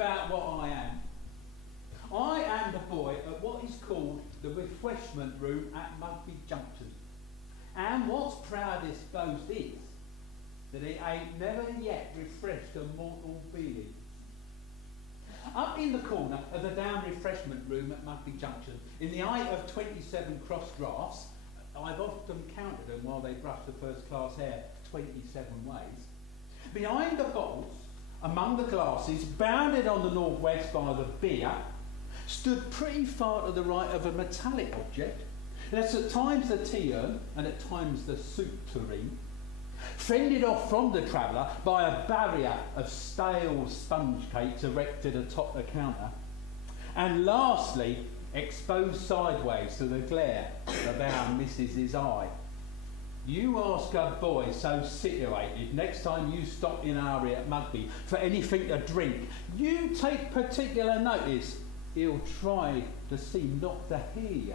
about what I am. I am the boy at what is called the refreshment room at Mugby Junction. And what's proudest boast is that it ain't never yet refreshed a mortal being. Up in the corner of the down refreshment room at Mugby Junction, in the height of 27 cross drafts, I've often counted them while they brush the first class hair 27 ways. Behind the bottles, among the glasses, bounded on the northwest by the beer, stood pretty far to the right of a metallic object. That's at times the tea urn and at times the soup tureen, fended off from the traveller by a barrier of stale sponge cakes erected atop the counter, and lastly, exposed sideways to the glare of our Mrs.'s eye. You ask a boy so situated next time you stop in our area at Mugby for anything to drink, you take particular notice. He'll try to seem not to hear you,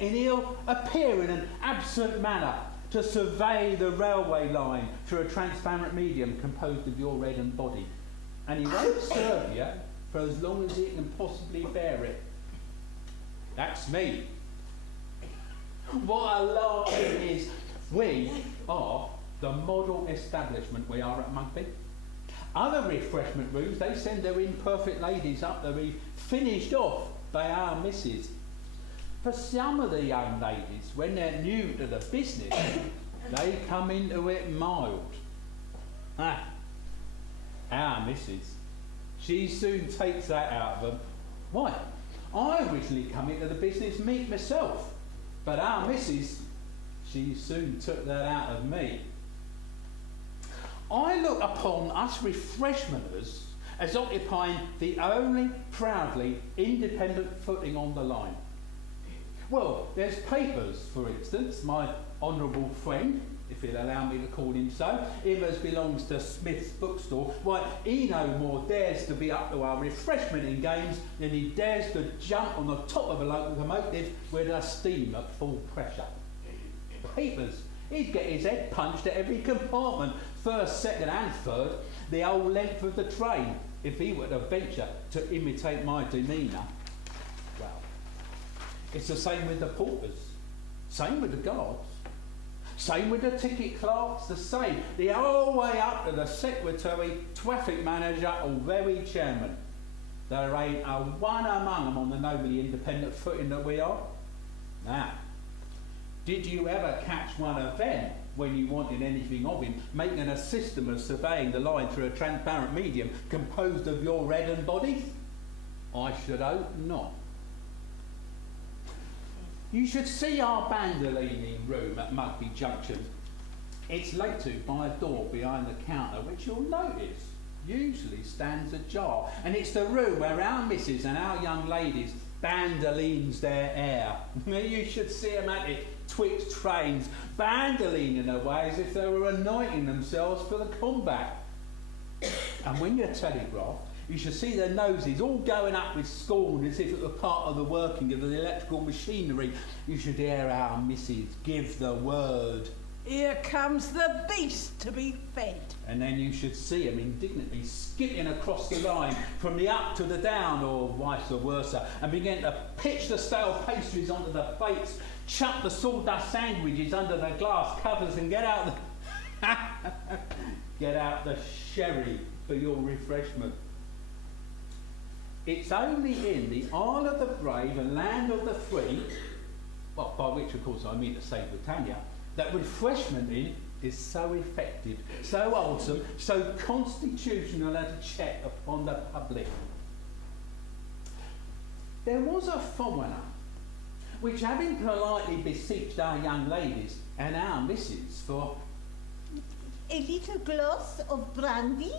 and he'll appear in an absent manner to survey the railway line through a transparent medium composed of your head and body, and he won't serve you for as long as he can possibly bear it. That's me. What a lie it is. We are the model establishment, we are at Mugby. Other refreshment rooms, they send their imperfect ladies up to be finished off by our missus. For some of the young ladies, when they're new to the business, they come into it mild. Our missus, she soon takes that out of them. Why? I originally come into the business meek myself, but our missus, she soon took that out of me. I look upon us refreshmenters as occupying the only proudly independent footing on the line. Well, there's papers, for instance, my honourable friend, if he'll allow me to call him so, him as belongs to Smith's bookstore, why, he no more dares to be up to our refreshment in games than he dares to jump on the top of a locomotive with a steam at full pressure. Papers, he'd get his head punched at every compartment, first, second and third, the whole length of the train, if he were to venture to imitate my demeanour. Well, it's the same with the porters, same with the guards, same with the ticket clerks, the same, the whole way up to the secretary, traffic manager or very chairman. There ain't a one among them on the nobly independent footing that we are. Now, did you ever catch one of them when you wanted anything of him, making a system of surveying the line through a transparent medium composed of your head and body? I should hope not. You should see our bandolining room at Mugby Junction. It's led to by a door behind the counter, which you'll notice usually stands ajar. And it's the room where our missus and our young ladies bandolines their hair. You should see them at it, twixt trains, bandolining away as if they were anointing themselves for the combat. And when you telegraph, you should see their noses all going up with scorn as if it were part of the working of the electrical machinery. You should hear our missus give the word. Here comes the beast to be fed. And then you should see him indignantly skipping across the line from the up to the down, or vice versa, and begin to pitch the stale pastries onto the plates, chuck the sawdust sandwiches under the glass covers, and get out the sherry for your refreshment. It's only in the Isle of the Brave and Land of the Free, well, by which of course I mean to say Britannia, that refreshmenting is so effective, so wholesome, so constitutional as a check upon the public. There was a foreigner which, having politely beseeched our young ladies and our missus for a little glass of brandy,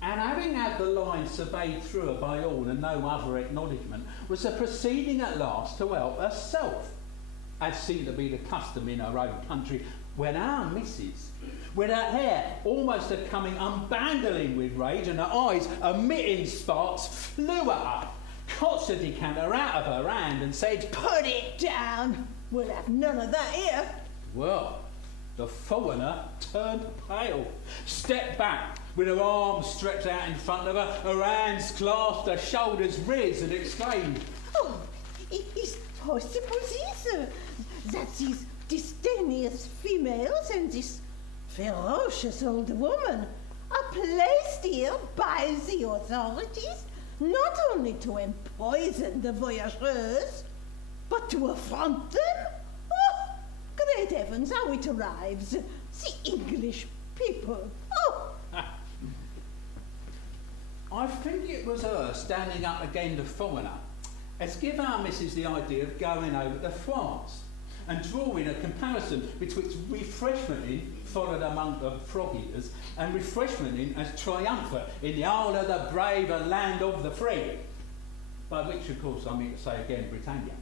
and having had the line surveyed through her by all and no other acknowledgement, was a proceeding at last to help herself, as seemed to be the custom in her own country, when our missus, with her hair almost coming unbandling with rage and her eyes emitting sparks, flew at her, caught the decanter out of her hand and said, "Put it down! We'll have none of that here." Well, The foreigner turned pale, stepped back with her arms stretched out in front of her hands clasped, her shoulders raised, and exclaimed, Oh, it is possible, this, that these disdainous females and this ferocious old woman are placed here by the authorities not only to empoison the voyageurs, but to affront them? Oh, great heavens, how it arrives! The English people! Oh! I think it was her standing up against the foreigner as give our missus the idea of going over to France and drawing a comparison betwixt refreshment in, followed among the frog eaters, and refreshment in as triumphant in the isle of the brave and land of the free. By which, of course, I mean to say again, Britannia.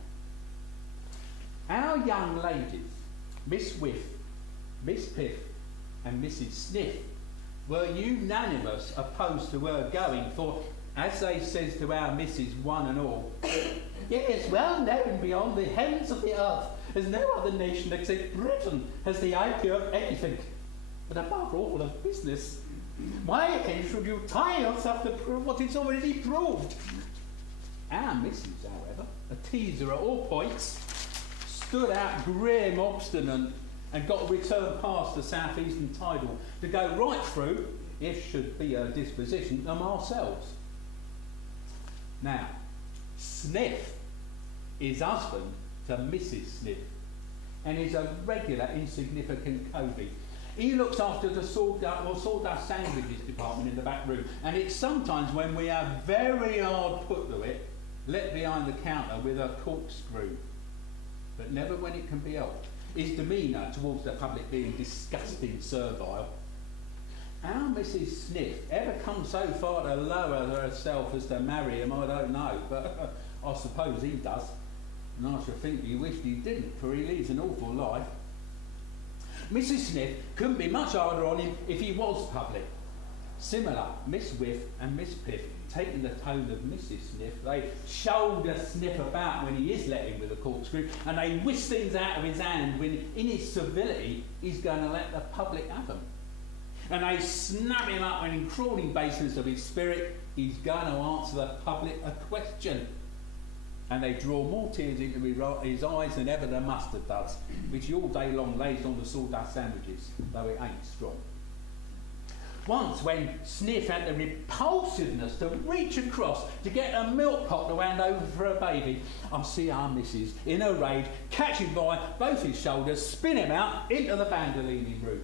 Our young ladies, Miss Whiff, Miss Piff, and Mrs. Sniff, were unanimous opposed to her going, for, as they says to our missus one and all, it is well known beyond the heavens of the earth, as no other nation except Britain has the idea of anything, but above all of business. Why again should you tie yourself to prove what is already proved? Our missus, however, a teaser at all points, stood out grim, obstinate, and got to return past the southeastern tidal to go right through, if should be her disposition, to Marseilles. Now, Sniff is husband to Mrs. Sniff, and is a regular insignificant covey. He looks after the sawdust sandwiches department in the back room, and it's sometimes when we are very hard put to it, let behind the counter with a corkscrew, but never when it can be helped. His demeanour towards the public being disgusting servile. How Mrs. Sniff ever come so far to lower herself as to marry him, I don't know, but I suppose he does. And I should think he wished he didn't, for he leads an awful life. Mrs. Sniff couldn't be much harder on him if he was public. Similar, Miss Whiff and Miss Piff, taking the tone of Mrs. Sniff, they shoulder Sniff about when he is let in with a corkscrew, and they whisk things out of his hand when, in his civility, he's going to let the public have them. And they snap him up when, in crawling basis of his spirit, he's going to answer the public a question. And they draw more tears into his eyes than ever the mustard does, which he all day long lays on the sawdust sandwiches, though it ain't strong. Once, when Sniff had the repulsiveness to reach across to get a milk pot to hand over for a baby, I see our missus, in a rage, catch him by both his shoulders, spin him out into the bandolining room.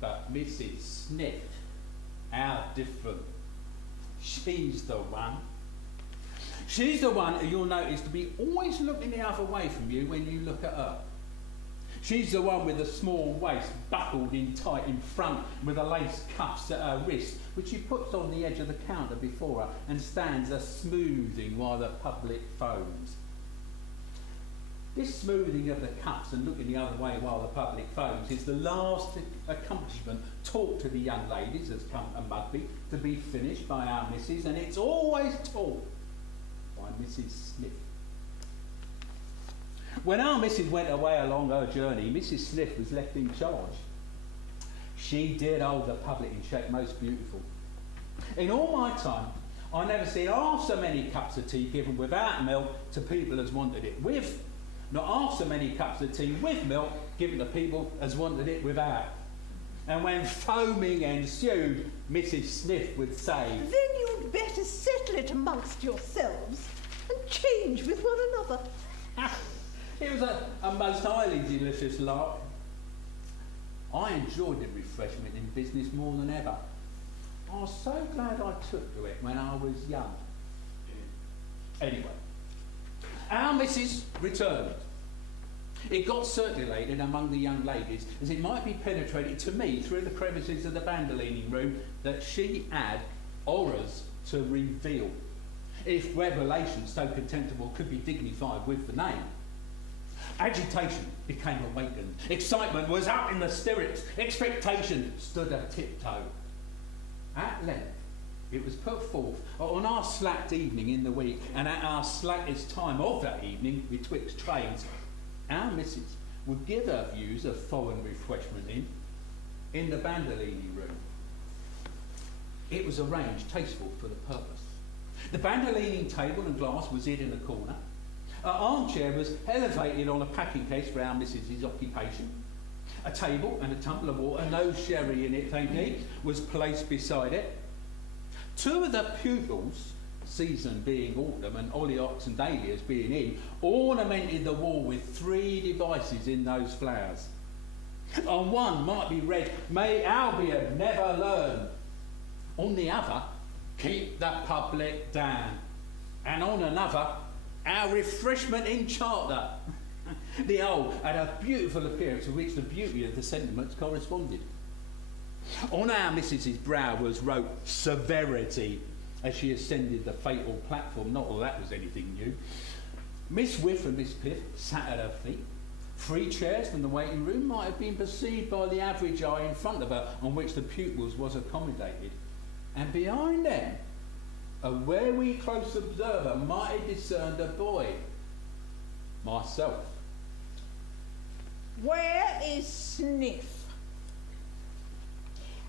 But Mrs. Sniff, how different. She's the one. She's the one who you'll notice to be always looking the other way from you when you look at her. She's the one with the small waist buckled in tight in front with the lace cuffs at her wrist, which she puts on the edge of the counter before her and stands a smoothing while the public phones. This smoothing of the cuffs and looking the other way while the public phones is the last accomplishment taught to the young ladies as come to Mugby to be finished by our missus, and it's always taught by Mrs. Sniff. When our missus went away along her journey, Mrs. Sniff was left in charge. She did hold the public in shape most beautiful. In all my time, I never seen half so many cups of tea given without milk to people as wanted it with, not half so many cups of tea with milk given to people as wanted it without. And when foaming ensued, Mrs. Sniff would say, Then you'd better settle it amongst yourselves and change with one another. It was a most highly delicious lark. I enjoyed the refreshment in business more than ever. I was so glad I took to it when I was young. Anyway, our missus returned. It got circulated among the young ladies as it might be penetrated to me through the crevices of the bandolining room that she had horrors to reveal, if revelation so contemptible could be dignified with the name. Agitation became awakened. Excitement was up in the stirrups. Expectation stood a tiptoe. At length, it was put forth on our slacked evening in the week, and at our slackest time of that evening betwixt trades, our missus would give her views of foreign refreshment in the Bandolini room. It was arranged tasteful for the purpose. The Bandolini table and glass was hid in a corner. Her armchair was elevated on a packing case for our Mrs.'s occupation. A table and a tumbler of water, no sherry in it, thank ye, was placed beside it. Two of the pupils, season being autumn and hollyhocks and dahlias being in, ornamented the wall with 3 devices in those flowers. On one might be read, "May Albion never learn." On the other, "Keep the public down." And on another, "Our refreshment in charter." The whole had a beautiful appearance to which the beauty of the sentiments corresponded. On our Mrs.'s brow was wrote "Severity" as she ascended the fatal platform. Not that that was anything new. Miss Whiff and Miss Piff sat at her feet. 3 chairs from the waiting room might have been perceived by the average eye in front of her, on which the pupils was accommodated. And behind them, a wary close observer might have discerned a boy. Myself. Where is Sniff?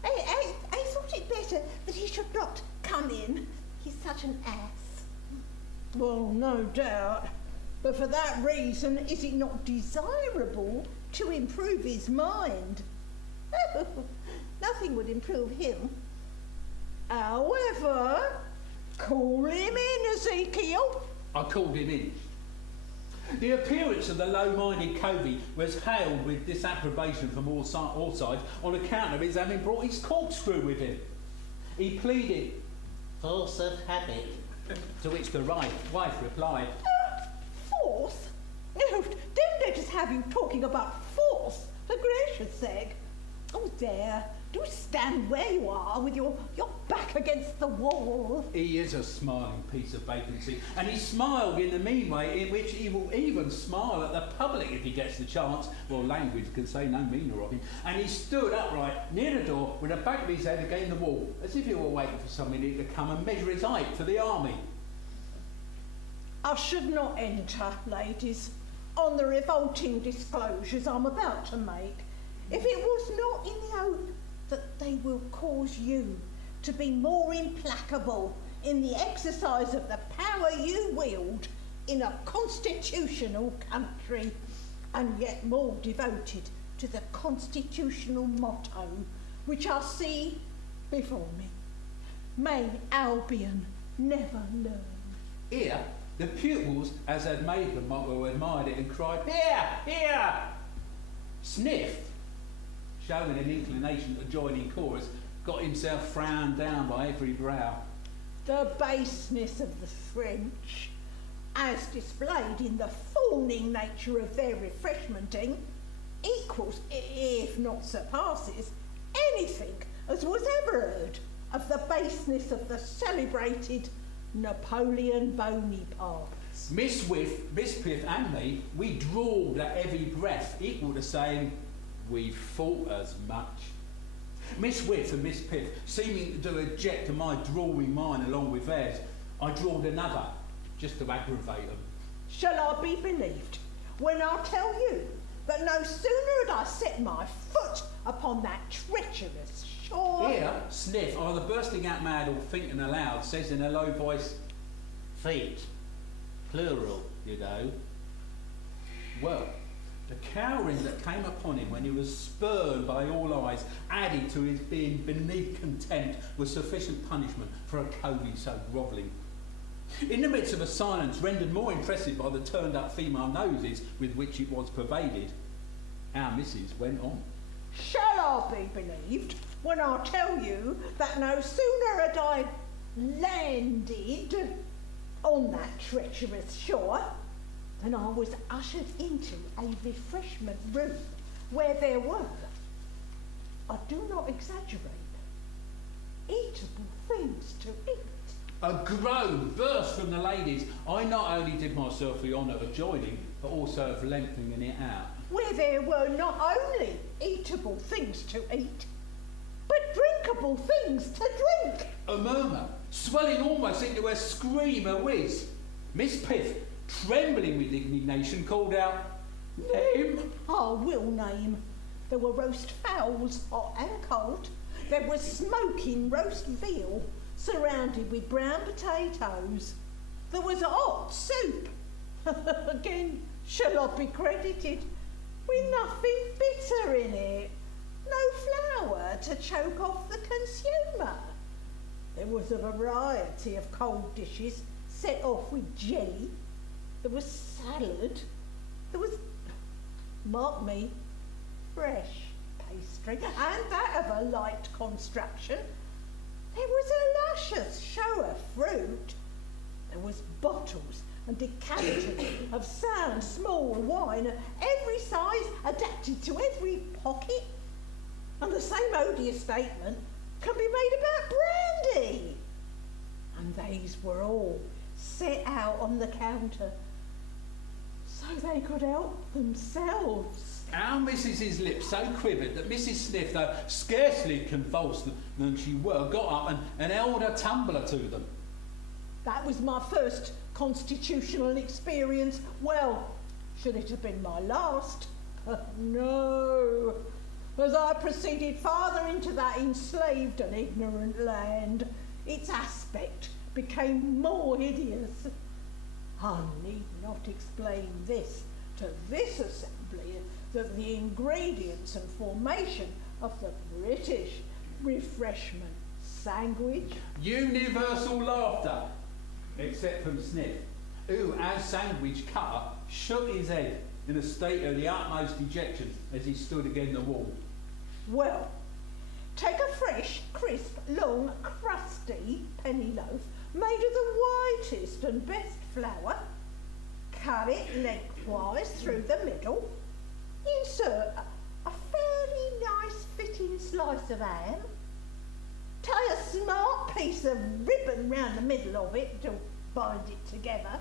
I thought it better that he should not come in. He's such an ass. Well, no doubt. But for that reason, is it not desirable to improve his mind? Nothing would improve him. However, call him in, Ezekiel. I called him in. The appearance of the low-minded Covey was hailed with disapprobation from all sides on account of his having brought his corkscrew with him. He pleaded force of habit, to which the wife replied, Force? No, don't let us have you talking about force, for gracious sake. Oh, there, do stand where you are with your back against the wall. He is a smiling piece of vacancy, and he smiled in the mean way in which he will even smile at the public if he gets the chance. Well, language can say no meaner of him. And he stood upright near the door with the back of his head against the wall, as if he were waiting for somebody to come and measure his height for the army. I should not enter, ladies, on the revolting disclosures I'm about to make, if it was not in the hope that they will cause you to be more implacable in the exercise of the power you wield in a constitutional country, and yet more devoted to the constitutional motto which I see before me. May Albion never learn. Here, the pupils, as had made the motto, admired it and cried, "Here, here!" Sniff, showing an inclination to join in chorus, got himself frowned down by every brow. The baseness of the French, as displayed in the fawning nature of their refreshmenting, equals, if not surpasses, anything as was ever heard of the baseness of the celebrated Napoleon Bonaparte. Miss Whiff, Miss Piff and me, we drawled at every breath, equal to saying, "We thought as much." Miss Whiff and Miss Piff seeming to object to my drawing mine along with theirs, I drawled another, just to aggravate them. Shall I be believed when I tell you that no sooner had I set my foot upon that treacherous shore... Here, Sniff, either bursting out mad or thinking aloud, says in a low voice, "Feet, plural, you know." Well, the cowering that came upon him when he was spurned by all eyes, added to his being beneath contempt, was sufficient punishment for a Covey so grovelling. In the midst of a silence rendered more impressive by the turned-up female noses with which it was pervaded, our missus went on. Shall I be believed when I tell you that no sooner had I landed on that treacherous shore than I was ushered into a refreshment room where there were, I do not exaggerate, eatable things to eat. A groan burst from the ladies. I not only did myself the honour of joining, but also of lengthening it out. Where there were not only eatable things to eat, but drinkable things to drink. A murmur, swelling almost into a scream, a whiz. Miss Piff, trembling with indignation, called out, Name? I will name. There were roast fowls, hot and cold. There was smoking roast veal, surrounded with brown potatoes. There was hot soup. Again, shall I be credited with nothing bitter in it? No flour to choke off the consumer. There was a variety of cold dishes set off with jelly. There was salad. There was, mark me, fresh pastry, and that of a light construction. There was a luscious show of fruit. There was bottles and decanters of sound small wine of every size adapted to every pocket. And the same odious statement can be made about brandy. And these were all set out on the counter so they could help themselves. Our Mrs.'s lips so quivered that Mrs. Sniff, though scarcely convulsed than she were, got up and held a tumbler to them. That was my first constitutional experience. Well, should it have been my last? No. As I proceeded farther into that enslaved and ignorant land, its aspect became more hideous. I need not explain this to this assembly, that the ingredients and formation of the British refreshment sandwich. Universal laughter, except from Sniff, who, as sandwich cutter, shook his head in a state of the utmost dejection as he stood against the wall. Well, take a fresh, crisp, long, crusty penny loaf made of the whitest and best flour, cut it lengthwise through the middle, insert a fairly nice fitting slice of ham, tie a smart piece of ribbon round the middle of it to bind it together,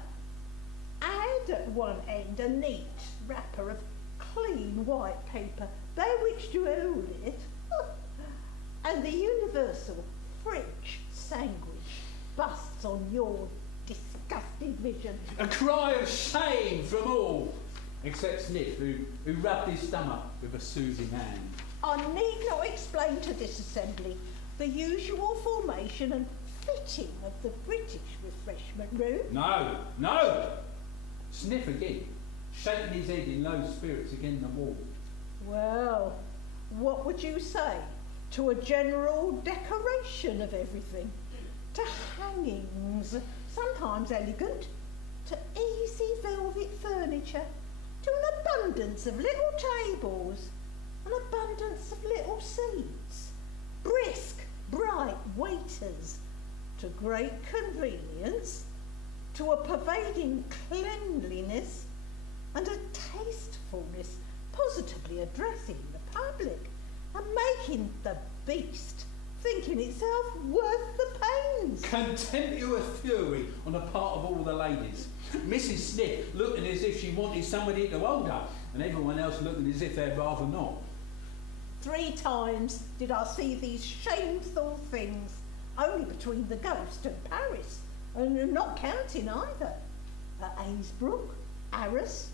add at one end a neat wrapper of clean white paper by which to hold it, and the universal French sandwich busts on your disgusted vision. A cry of shame from all, except Sniff, who rubbed his stomach with a soothing hand. I need not explain to this assembly the usual formation and fitting of the British refreshment room. No, no! Sniff again, shaking his head in low spirits against the wall. Well, what would you say to a general decoration of everything? To hangings, sometimes elegant, to easy velvet furniture, to an abundance of little tables, an abundance of little seats, brisk, bright waiters, to great convenience, to a pervading cleanliness and a tastefulness positively addressing the public and making the beast thinking itself worth the pains. Contemptuous fury on the part of all the ladies. Mrs. Sniff looking as if she wanted somebody to hold her, and everyone else looking as if they'd rather not. 3 times did I see these shameful things, only between the Ghost and Paris, and not counting either. At Aysbrook, Arras,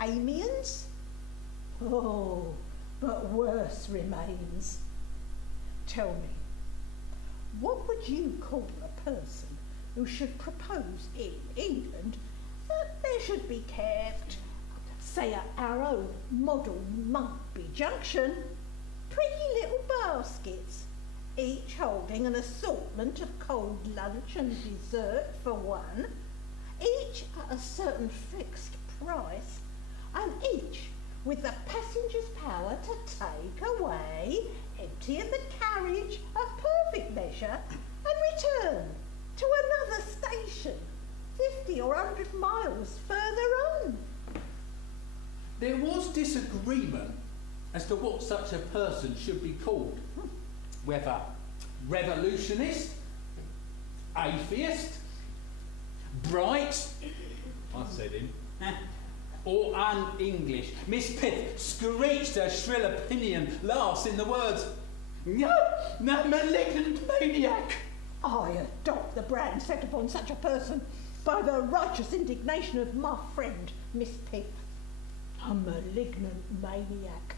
Amiens. Oh, but worse remains. Tell me, what would you call a person who should propose in England that there should be kept, say at our own model Mugby Junction, pretty little baskets, each holding an assortment of cold lunch and dessert for one, each at a certain fixed price, and each with the passenger's power to take away, empty of the carriage at perfect leisure, and return to another station 50 or 100 miles further on. There was disagreement as to what such a person should be called. Whether revolutionist, atheist, bright, I said him, or un-English. Miss Pitt screeched her shrill opinion last in the words, "No, no malignant maniac." I adopt the brand set upon such a person by the righteous indignation of my friend, Miss Pitt. A malignant maniac.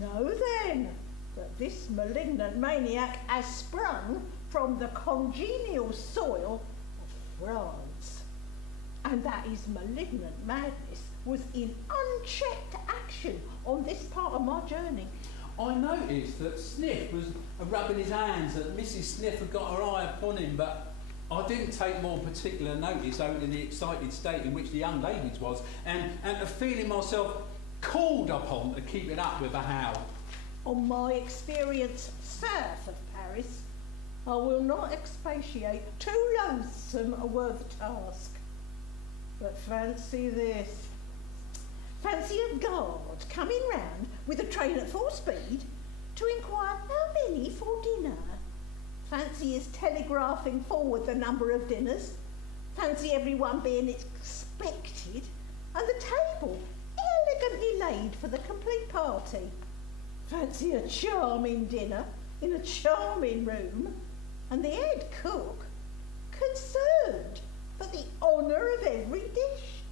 Know then that this malignant maniac has sprung from the congenial soil of France, and that his malignant madness was in unchecked action on this part of my journey. I noticed that Sniff was rubbing his hands, that Mrs. Sniff had got her eye upon him, but I didn't take more particular notice owing to the excited state in which the young ladies was, and to feeling myself called upon to keep it up with a howl. On my experience south of Paris, I will not expatiate too loathsome a worth task. But fancy this. Fancy a guard coming round with a train at full speed to inquire how many for dinner. Fancy his telegraphing forward the number of dinners. Fancy everyone being expected and the table elegantly laid for the complete party. Fancy a charming dinner in a charming room and the head cook concerned for the honour of every dish,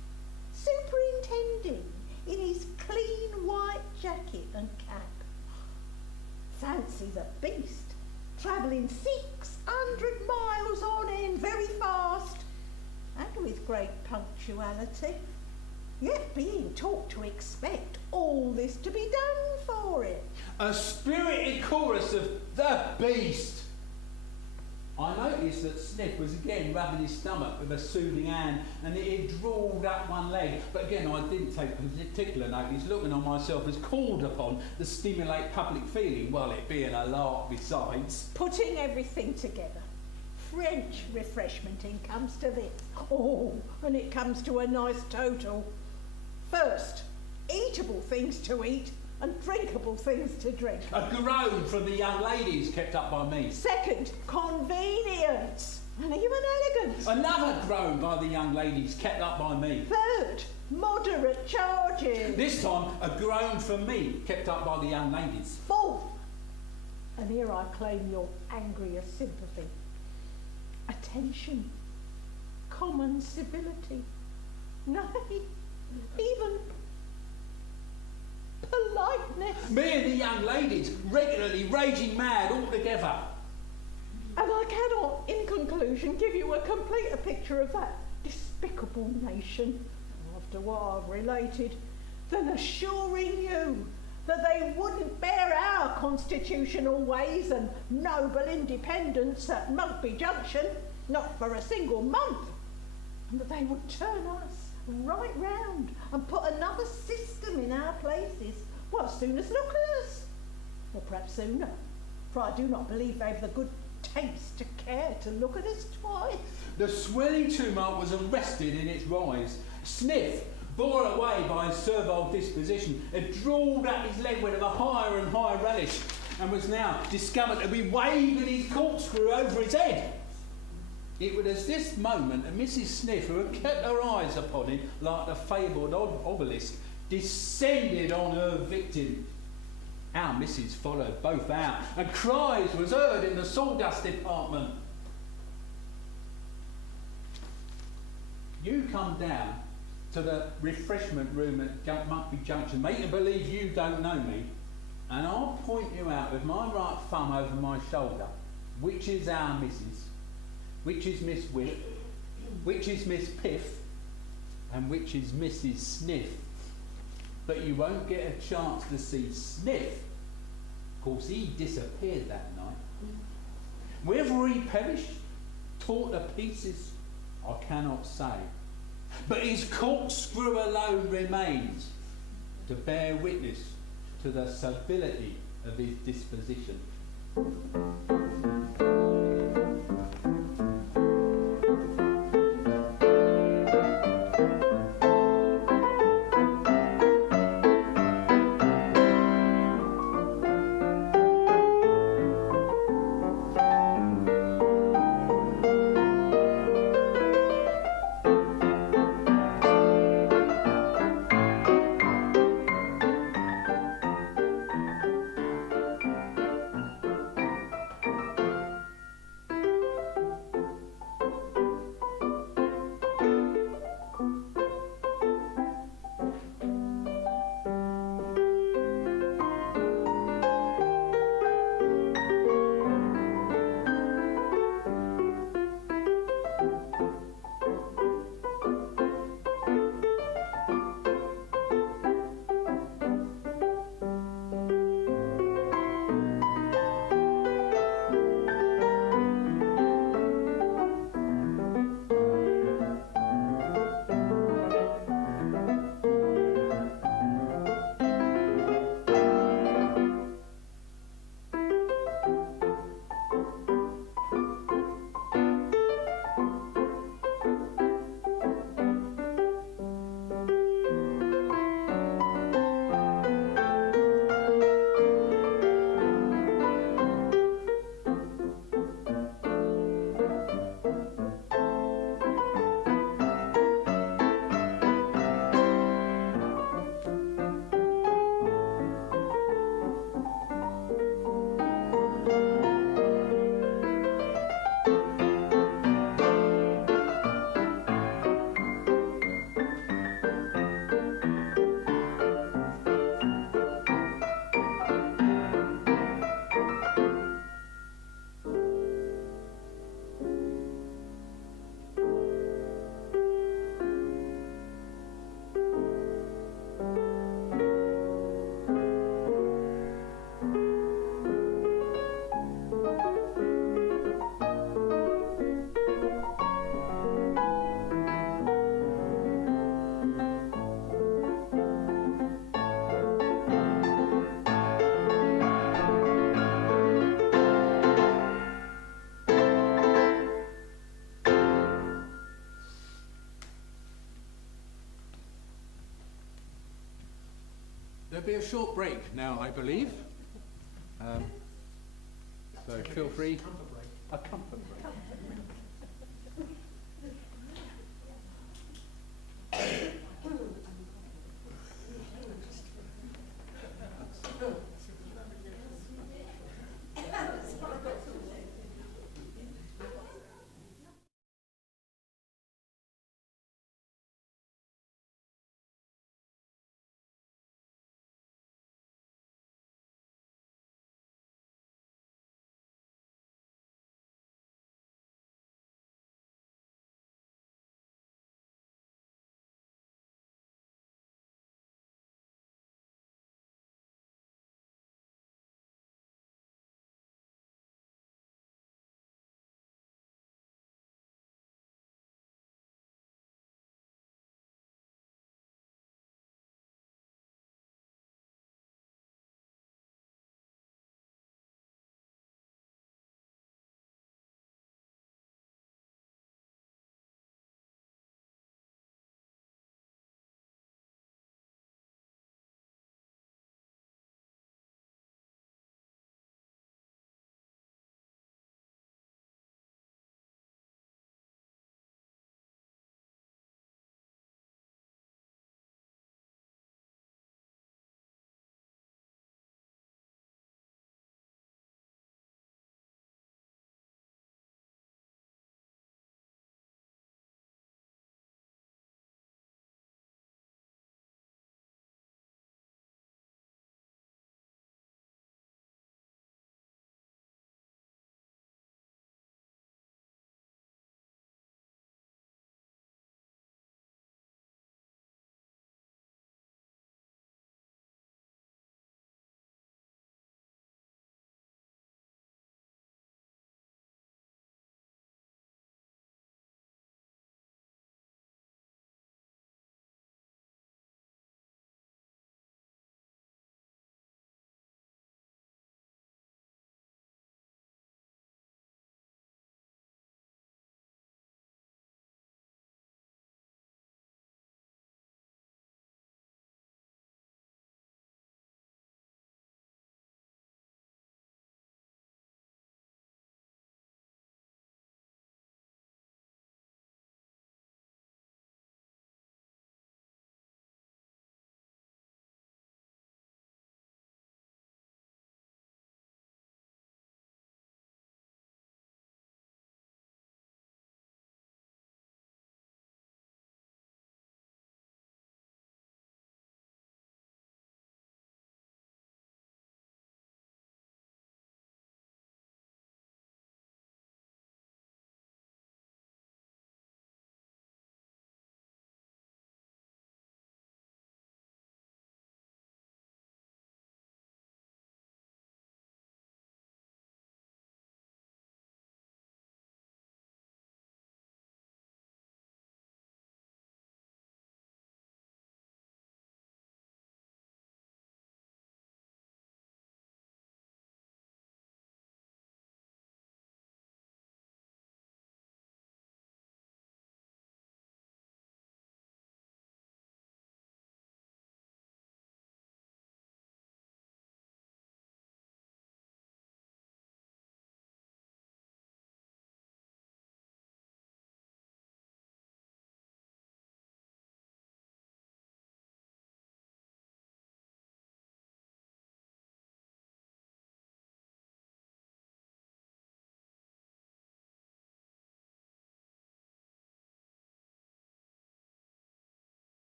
superintending in his clean white jacket and cap. Fancy the beast travelling 600 miles on end very fast and with great punctuality, yet being taught to expect all this to be done for it. A spirited chorus of the beast. I noticed that Sniff was again rubbing his stomach with a soothing hand, and it had drawled up one leg, but again I didn't take particular notice, looking on myself as called upon to stimulate public feeling, while it being a lark besides. Putting everything together, French refreshmenting comes to this. Oh, and it comes to a nice total. First, eatable things to eat and drinkable things to drink. A groan from the young ladies kept up by me. Second, convenience and even elegance. Another groan by the young ladies kept up by me. Third, moderate charges. This time, a groan from me kept up by the young ladies. Fourth, and here I claim your angriest sympathy, attention, common civility, nay, even politeness. Me and the young ladies regularly raging mad all together. And I cannot, in conclusion, give you a completer picture of that despicable nation, after what I've related, than assuring you that they wouldn't bear our constitutional ways and noble independence at Mugby Junction, not for a single month, and that they would turn us right round and put another system in our places, well, as soon as look at us, or perhaps sooner, for I do not believe they've the good taste to care to look at us twice. The swelling tumult was arrested in its rise. Sniff, bore away by his servile disposition, had drawled up his leg with a higher and higher relish, and was now discovered to be waving his corkscrew over his head. It was at this moment that Mrs. Sniff, who had kept her eyes upon him like the fabled obelisk, descended on her victim. Our missus followed both out, and cries was heard in the sawdust department. You come down to the refreshment room at Mugby Junction, make you believe you don't know me, and I'll point you out with my right thumb over my shoulder, which is our missus, which is Miss Whip, which is Miss Piff, and which is Mrs. Sniff. But you won't get a chance to see Sniff. Of course, he disappeared that night. Whether he perished, tore to pieces, I cannot say. But his corkscrew alone remains to bear witness to the civility of his disposition. There'll be a short break now, I believe. So feel free. A comfort break.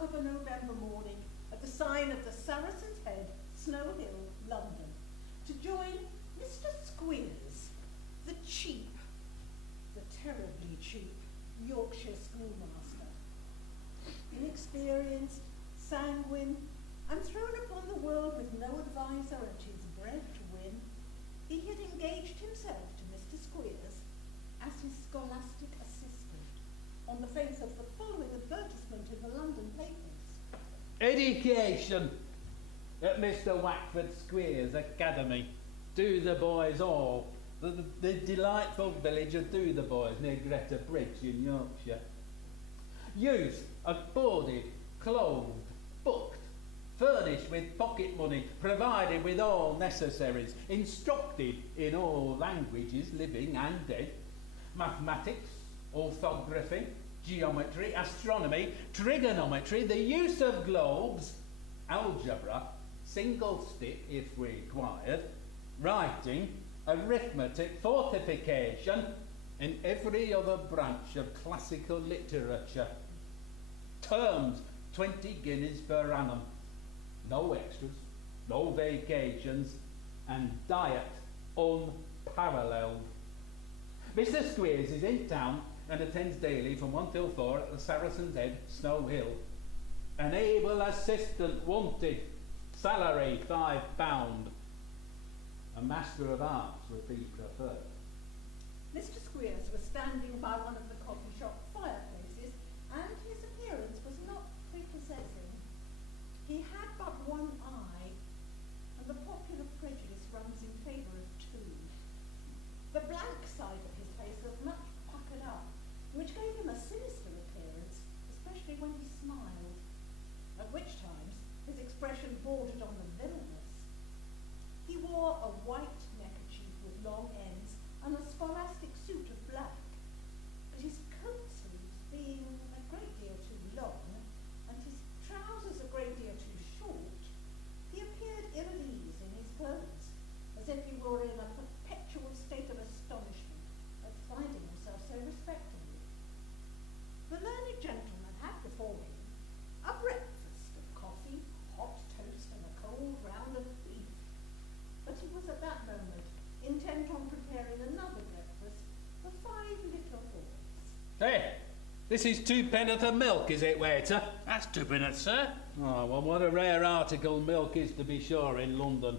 dark of a November morning at the sign of the Saracen's Head, Snow Hill, London, to join Mr. Squeers, the terribly cheap Yorkshire schoolmaster. Inexperienced, sanguine, and thrown upon the world with no adviser and his bread to win, he had engaged himself to Mr. Squeers as his scholastic assistant on the faith of the following advertisement in the London papers. Education at Mr. Wackford Squeers Academy. Do the boys all. The delightful village of Do the Boys near Greta Bridge in Yorkshire. Youth are boarded, clothed, booked, furnished with pocket money, provided with all necessaries, instructed in all languages, living and dead, mathematics, orthography, geometry, astronomy, trigonometry, the use of globes, algebra, single stick if required, writing, arithmetic, fortification, and every other branch of classical literature. Terms 20 guineas per annum. No extras, no vacations, and diet unparalleled. Mr. Squeers is in town and attends daily from 1 till 4 at the Saracen's Head, Snow Hill. An able assistant wanted. Salary £5. A Master of Arts would be preferred. Mr. Squeers was standing by one of the coffee shop fireplaces, and his appearance was not prepossessing. He had but one eye, and the popular prejudice runs in favour of two. The blank side of his face looked much puckered up, which gave him a sinister appearance, especially when he smiled, at which times his expression bordered on the villainous. He wore a white neckerchief with long ends and a scholastic suit of black, but his coat sleeves being a great deal too long and his trousers a great deal too short, he appeared ill at ease in his clothes, as if he were in a perpetual state of astonishment at finding himself so respectable. The learned gentleman had before him a breakfast of coffee, hot toast, and a cold round of beef, but he was at that moment intent on preparing another breakfast for 5 little boys. Hey, this is 2 penn'orth of milk, is it, waiter? That's 2 penn'orth, sir. Oh, well, what a rare article milk is, to be sure, in London.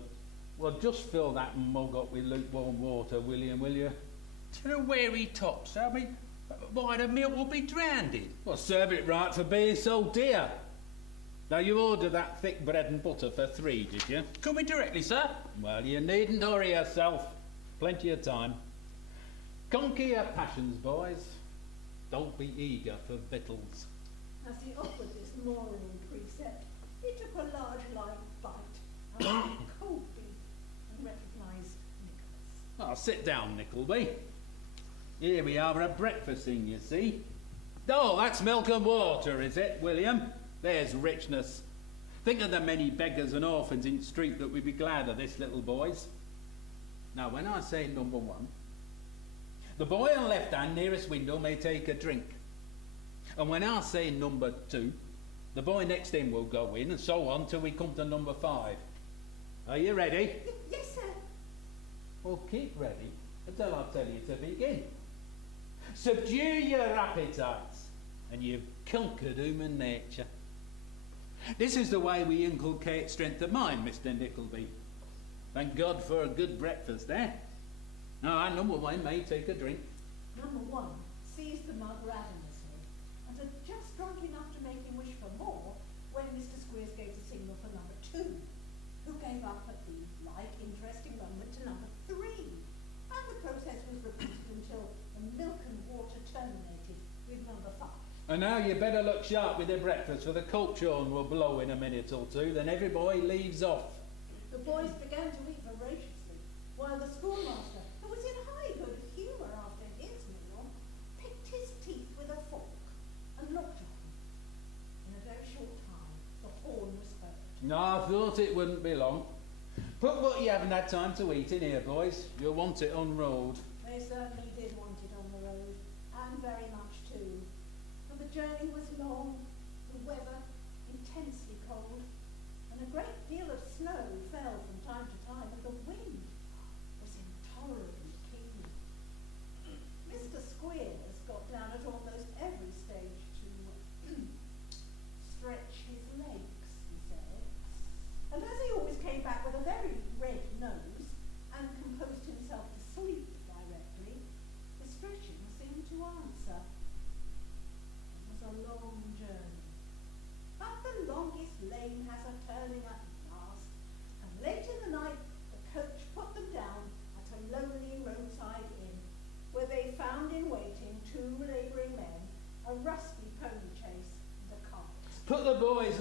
Well, just fill that mug up with lukewarm water, William, will you? To the weary top, sir. I mean, why the milk will be drowned. Well, serve it right for being so dear. Now, you ordered that thick bread and butter for 3, did you? Coming directly, sir. Well, you needn't hurry yourself. Plenty of time. Conquer your passions, boys. Don't be eager for victuals. As he offered this moral precept, he took a large light bite out of cold beef and recognised Nicholas. Oh, sit down, Nickleby. Here we are at breakfasting, you see. Oh, that's milk and water, is it, William? There's richness. Think of the many beggars and orphans in the street that would be glad of this, little boys. Now, when I say number 1, the boy on left hand nearest window may take a drink. And when I say number 2, the boy next in will go in, and so on till we come to number 5. Are you ready? Yes, sir. Well, keep ready until I tell you to begin. Subdue your appetites, and you've conquered human nature. This is the way we inculcate strength of mind, Mr. Nickleby. Thank God for a good breakfast, eh? Now, number 1 may take a drink. Number 1 seized the mug ravenously and had just drunk enough to make him wish for more when Mr. Squeers gave the signal for number 2, who gave up at the like interesting moment to number 3, and the process was repeated until the milk and water terminated with number 5. And now you better look sharp with your breakfast, for the coach horn will blow in a minute or 2, then every boy leaves off. The boys began to eat voraciously, while the schoolmaster, who was in high good humour after his meal, picked his teeth with a fork and looked at him. In a very short time, the horn was heard. No, I thought it wouldn't be long. Put what you haven't had time to eat in here, boys. You'll want it on road. They certainly did want it on the road, and very much too. For the journey was long, the weather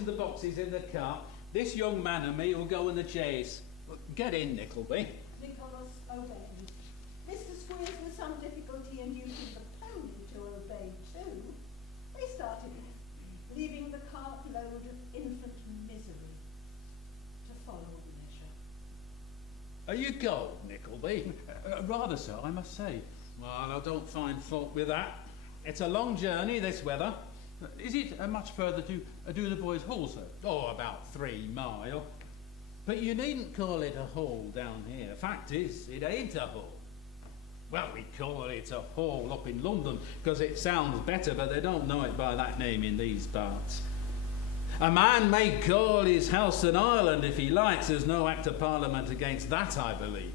and the boxes in the cart. This young man and me will go in the chaise. Get in, Nickleby. Nicholas obeyed. Mr. Squeers with some difficulty inducing the pony to obey too. They started, leaving the cart load of infant misery to follow the measure. Are you cold, Nickleby? Rather so, I must say. Well, I don't find fault with that. It's a long journey, this weather. Is it much further to do the boys' haul, sir? Oh, about 3 mile. But you needn't call it a haul down here. Fact is, it ain't a haul. Well, we call it a haul up in London because it sounds better, but they don't know it by that name in these parts. A man may call his house an island if he likes. There's no Act of Parliament against that, I believe.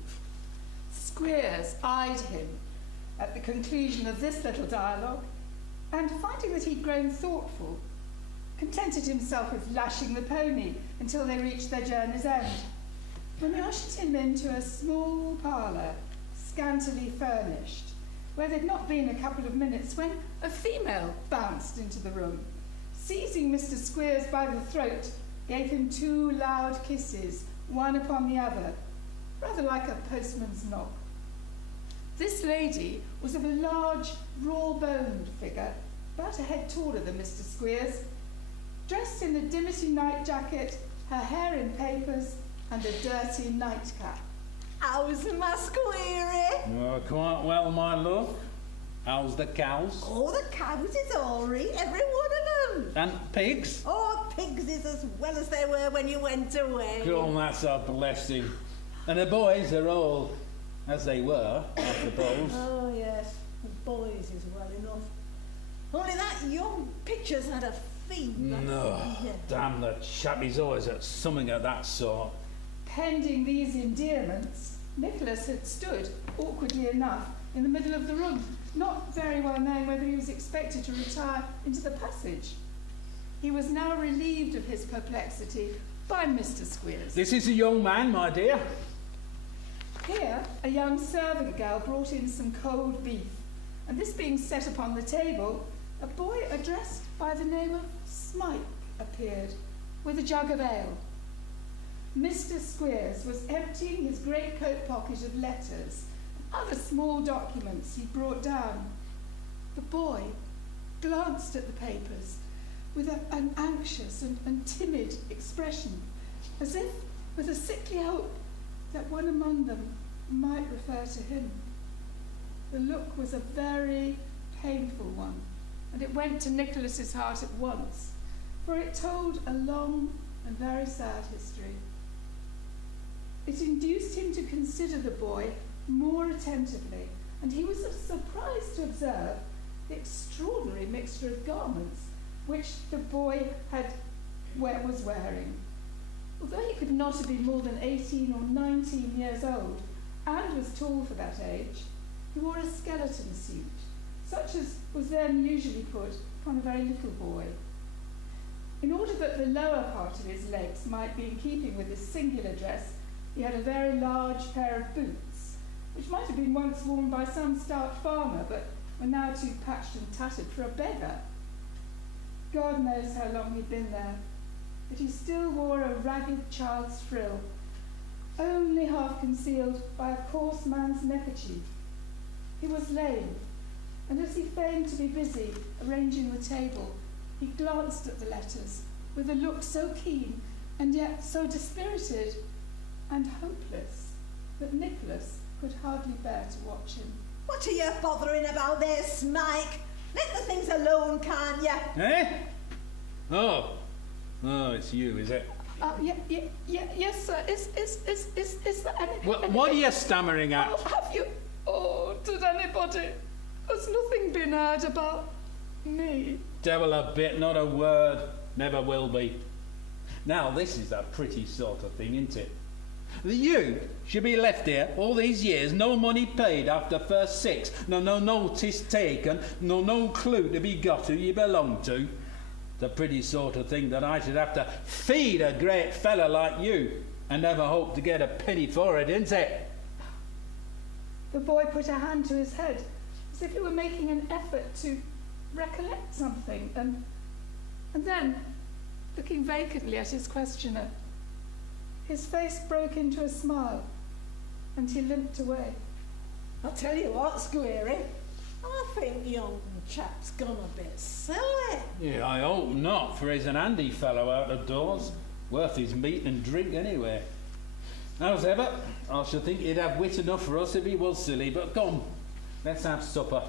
Squeers eyed him at the conclusion of this little dialogue, and finding that he'd grown thoughtful, contented himself with lashing the pony until they reached their journey's end, when he ushered him into a small parlour, scantily furnished, where they'd not been a couple of minutes when a female bounced into the room, seizing Mr. Squeers by the throat, gave him 2 loud kisses, one upon the other, rather like a postman's knock. This lady was of a large, raw-boned figure, about a head taller than Mr. Squeers, dressed in a dimity night jacket, her hair in papers, and a dirty nightcap. How's my Squeery? Oh, quite well, my love. How's the cows? Oh, the cows is all right, every one of them. And pigs? Oh, pigs is as well as they were when you went away. Oh, that's a blessing. And the boys are all as they were, I suppose. Oh, yes, the boys is well enough. Only that young picture's had a fever. No, Yeah. damn the chap, he's always at something of that sort. Pending these endearments, Nicholas had stood, awkwardly enough, in the middle of the room, not very well knowing whether he was expected to retire into the passage. He was now relieved of his perplexity by Mr. Squeers. This is a young man, my dear. Here, a young servant girl brought in some cold beef, and this being set upon the table, a boy addressed by the name of Smike appeared, with a jug of ale. Mr. Squeers was emptying his greatcoat pocket of letters and other small documents he brought down. The boy glanced at the papers with an anxious and timid expression, as if with a sickly hope that one among them might refer to him. The look was a very painful one, and it went to Nicholas's heart at once, for it told a long and very sad history. It induced him to consider the boy more attentively, and he was surprised to observe the extraordinary mixture of garments which the boy was wearing. Although he could not have been more than 18 or 19 years old, and was tall for that age, he wore a skeleton suit, such as was then usually put upon a very little boy. In order that the lower part of his legs might be in keeping with his singular dress, he had a very large pair of boots, which might have been once worn by some stout farmer, but were now too patched and tattered for a beggar. God knows how long he'd been there, but he still wore a ragged child's frill, only half concealed by a coarse man's neckerchief. He was lame, and as he feigned to be busy arranging the table, he glanced at the letters with a look so keen and yet so dispirited and hopeless that Nicholas could hardly bear to watch him. What are you bothering about there, Smike? Let the things alone, can't you? Eh? Oh, it's you, is it? Yes, sir. Is there any... What are you stammering at? Oh, have you... Oh, did anybody... Has nothing been heard about me? Devil a bit, not a word. Never will be. Now, this is a pretty sort of thing, isn't it? That you should be left here all these years, no money paid after first 6, no notice taken, no clue to be got who you belong to. It's a pretty sort of thing that I should have to feed a great fella like you and never hope to get a penny for it, isn't it? The boy put a hand to his head, as if he were making an effort to recollect something, and then, looking vacantly at his questioner. His face broke into a smile, and he limped away. I'll tell you what, Squeery, I think the young chap's gone a bit silly. Yeah, I hope not, for he's an handy fellow out of doors. Worth his meat and drink anyway. Hows'ever, I should think he'd have wit enough for us if he was silly, but come, let's have supper.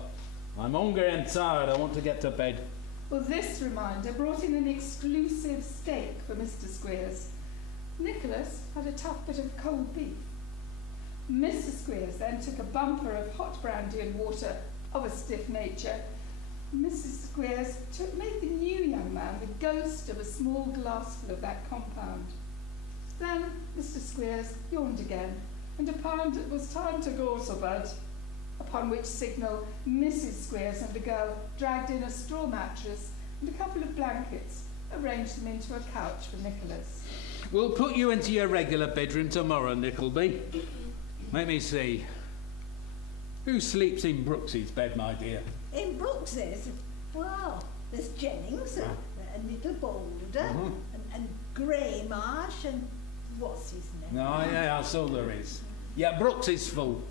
I'm hungry and tired, I want to get to bed. Well, this reminder brought in an exclusive steak for Mr. Squeers. Nicholas had a tough bit of cold beef. Mr. Squeers then took a bumper of hot brandy and water of a stiff nature. Mrs. Squeers made the new young man the ghost of a small glassful of that compound. Then Mr. Squeers yawned again, and opined it was time to go to bed, upon which signal Mrs. Squeers and the girl dragged in a straw mattress and a couple of blankets, arranged them into a couch for Nicholas. We'll put you into your regular bedroom tomorrow, Nickleby. Let me see. Who sleeps in Brooks's bed, my dear? In Brooks's? Well, there's Jennings, and Little Boulder, and Greymarsh, and what's his name? Oh, yeah, so there is. Yeah, Brooks is full.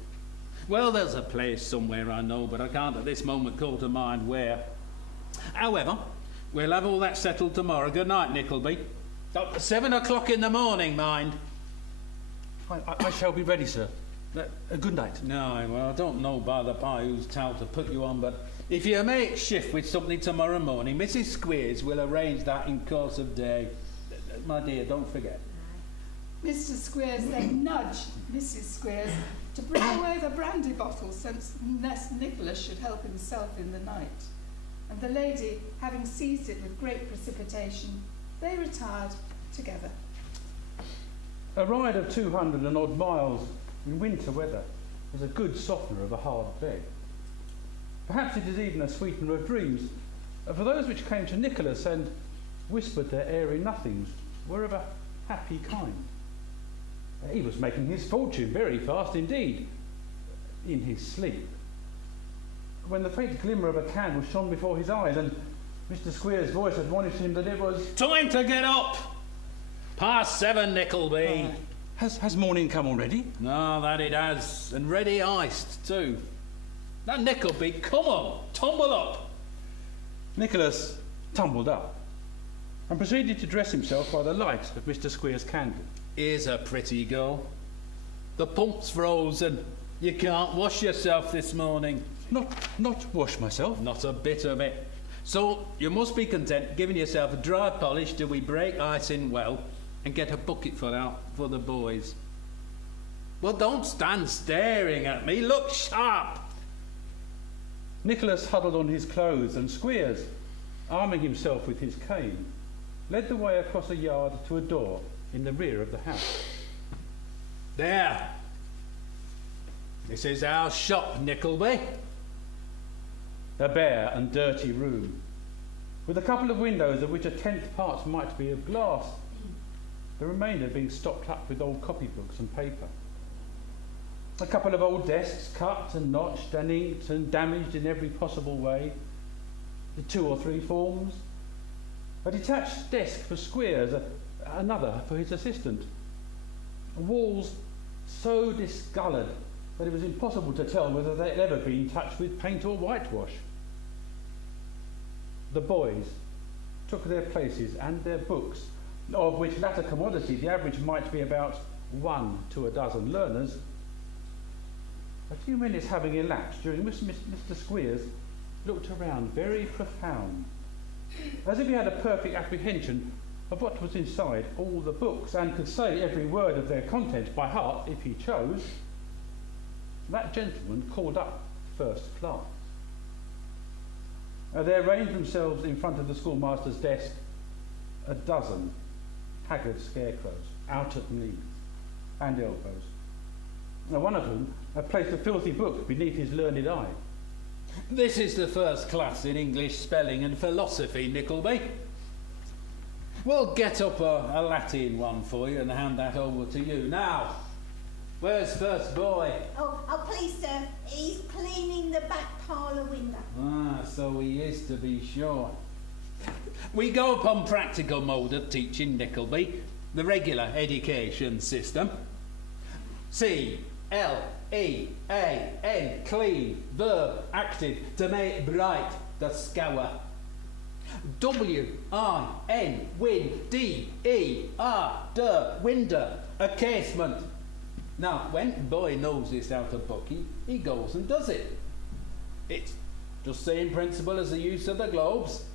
Well, there's a place somewhere I know, but I can't at this moment call to mind where. However, we'll have all that settled tomorrow. Good night, Nickleby. 7 o'clock in the morning, mind. I shall be ready, sir. Good night. No, well, I don't know by the by whose towel to put you on, but if you make shift with something tomorrow morning, Mrs. Squeers will arrange that in course of day. My dear, don't forget. Mr. Squeers then nudged Mrs. Squeers to bring away the brandy bottle, since Nicholas should help himself in the night. And the lady, having seized it with great precipitation, they retired together. A ride of 200 and odd miles in winter weather was a good softener of a hard bed. Perhaps it is even a sweetener of dreams, for those which came to Nicholas and whispered their airy nothings were of a happy kind. He was making his fortune very fast indeed, in his sleep, when the faint glimmer of a candle shone before his eyes, and Mr. Squeers' voice admonished him that it was time to get up! Past 7, Nickleby. Has morning come already? No, that it has, and ready iced too. Now, Nickleby, come on, tumble up. Nicholas tumbled up and proceeded to dress himself by the light of Mr. Squeers' candle. Here's a pretty girl. The pump's frozen. You can't wash yourself this morning. Not wash myself? Not a bit of it. So you must be content giving yourself a dry polish till we break ice in well and get a bucketful out for the boys. Well, don't stand staring at me. Look sharp. Nicholas huddled on his clothes, and Squeers, arming himself with his cane, led the way across a yard to a door in the rear of the house. There. This is our shop, Nickleby. A bare and dirty room, with a couple of windows of which a tenth part might be of glass, the remainder being stopped up with old copybooks and paper. A couple of old desks cut and notched and inked and damaged in every possible way, the 2 or 3 forms, a detached desk for Squeers, another for his assistant, walls so discoloured that it was impossible to tell whether they had ever been touched with paint or whitewash. The boys took their places and their books, of which latter commodity the average might be about 1 to a dozen learners. A few minutes having elapsed, during which Mr. Squeers looked around very profound, as if he had a perfect apprehension of what was inside all the books, and could say every word of their content by heart if he chose. That gentleman called up first class. There ranged themselves in front of the schoolmaster's desk a dozen haggard scarecrows, out at knees and elbows. One of whom had placed a filthy book beneath his learned eye. This is the first class in English spelling and philosophy, Nickleby. We'll get up a Latin one for you and hand that over to you. Now, where's first boy? Oh, please, sir. He's cleaning the back parlour window. Ah, so he is, to be sure. We go upon practical mode of teaching Nickleby, the regular education system. C-L-E-A-N, clean, verb, active, to make bright, the scour. W-I-N, win, D-E-R, window, a casement. Now, when boy knows this out of book, he goes and does it. It's just same principle as the use of the globes.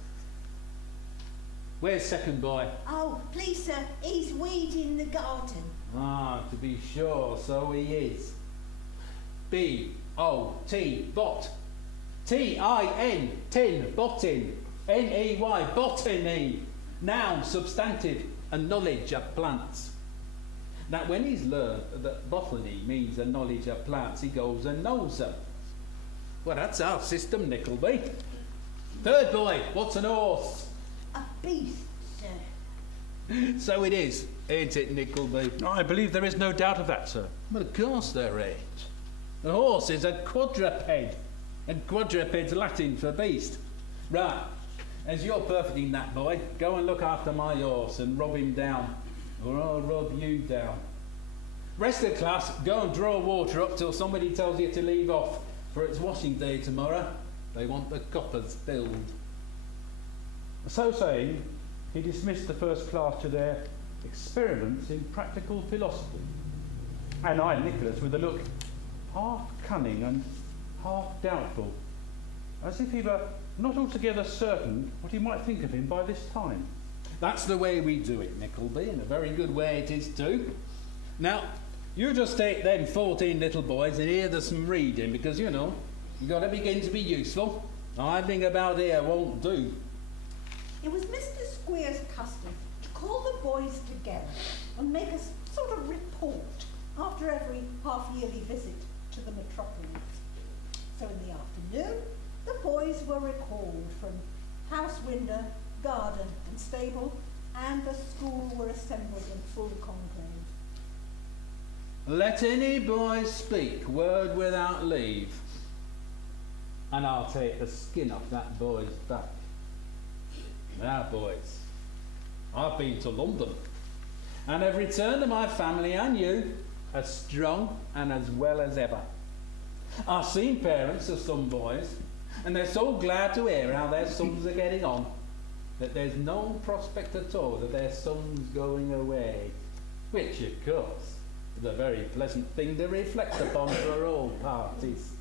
Where's second boy? Oh, please, sir, he's weeding the garden. Ah, to be sure, so he is. B-O-T, bot. T-I-N, tin, bottin. N-E-Y, botany. Noun, substantive, and knowledge of plants. Now, when he's learned that botany means a knowledge of plants, he goes and knows them. Well, that's our system, Nickleby. Third boy, what's an horse? A beast, sir. So it is, ain't it, Nickleby? I believe there is no doubt of that, sir. Well, of course there ain't. A horse is a quadruped, and quadruped's Latin for beast. Right, as you're perfecting that, boy, go and look after my horse and rub him down, or I'll rub you down. Rest of the class, go and draw water up till somebody tells you to leave off, for it's washing day tomorrow. They want the coppers filled. So saying, he dismissed the first class to their experiments in practical philosophy. And I, Nicholas, with a look half cunning and half doubtful, as if he were not altogether certain what he might think of him by this time. That's the way we do it, Nickleby, and a very good way it is too. Now, you just take them 14 little boys and hear there's some reading, because, you know, you've got to begin to be useful. Idling about here won't do. It was Mr. Squeer's custom to call the boys together and make a sort of report after every half-yearly visit to the metropolis. So in the afternoon, the boys were recalled from house window, garden and stable, and the school were assembled in full conclave. Let any boy speak word without leave, and I'll take the skin off that boy's back. Now, boys, I've been to London, and have returned to my family and you as strong and as well as ever. I've seen parents of some boys, and they're so glad to hear how their sons are getting on, that there's no prospect at all that their son's going away, which, of course, is a very pleasant thing to reflect upon for all parties.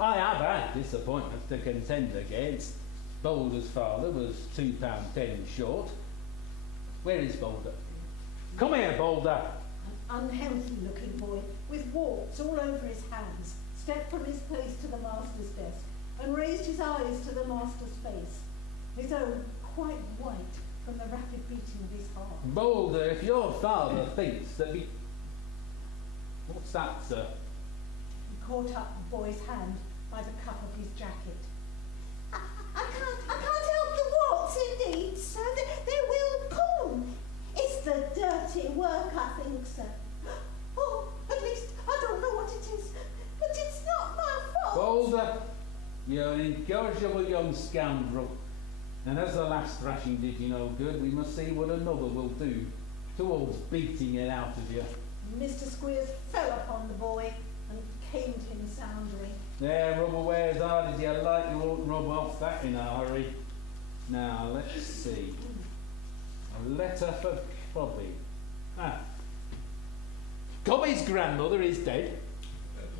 I have had disappointments to contend against. Boulder's father was £2.10 short. Where is Boulder? Come here, Boulder. An unhealthy-looking boy with warts all over his hands stepped from his place to the master's desk and raised his eyes to the master's face, his own quite white from the rapid beating of his heart. Boulder, if your father thinks that we... What's that, sir? He caught up the boy's hand by the cuff of his jacket. I can't help the warts, indeed, sir. They will come. It's the dirty work, I think, sir. Oh, at least I don't know what it is, but it's not my fault. Boulder, you're an incorrigible young scoundrel. And as the last thrashing did you no good, we must see what another will do towards beating it out of you. Mr. Squeers fell upon the boy and caned him soundly. There, rub away as hard as you like, you won't rub off that in a hurry. Now, let's see. A letter for Cobby. Cobby's grandmother is dead,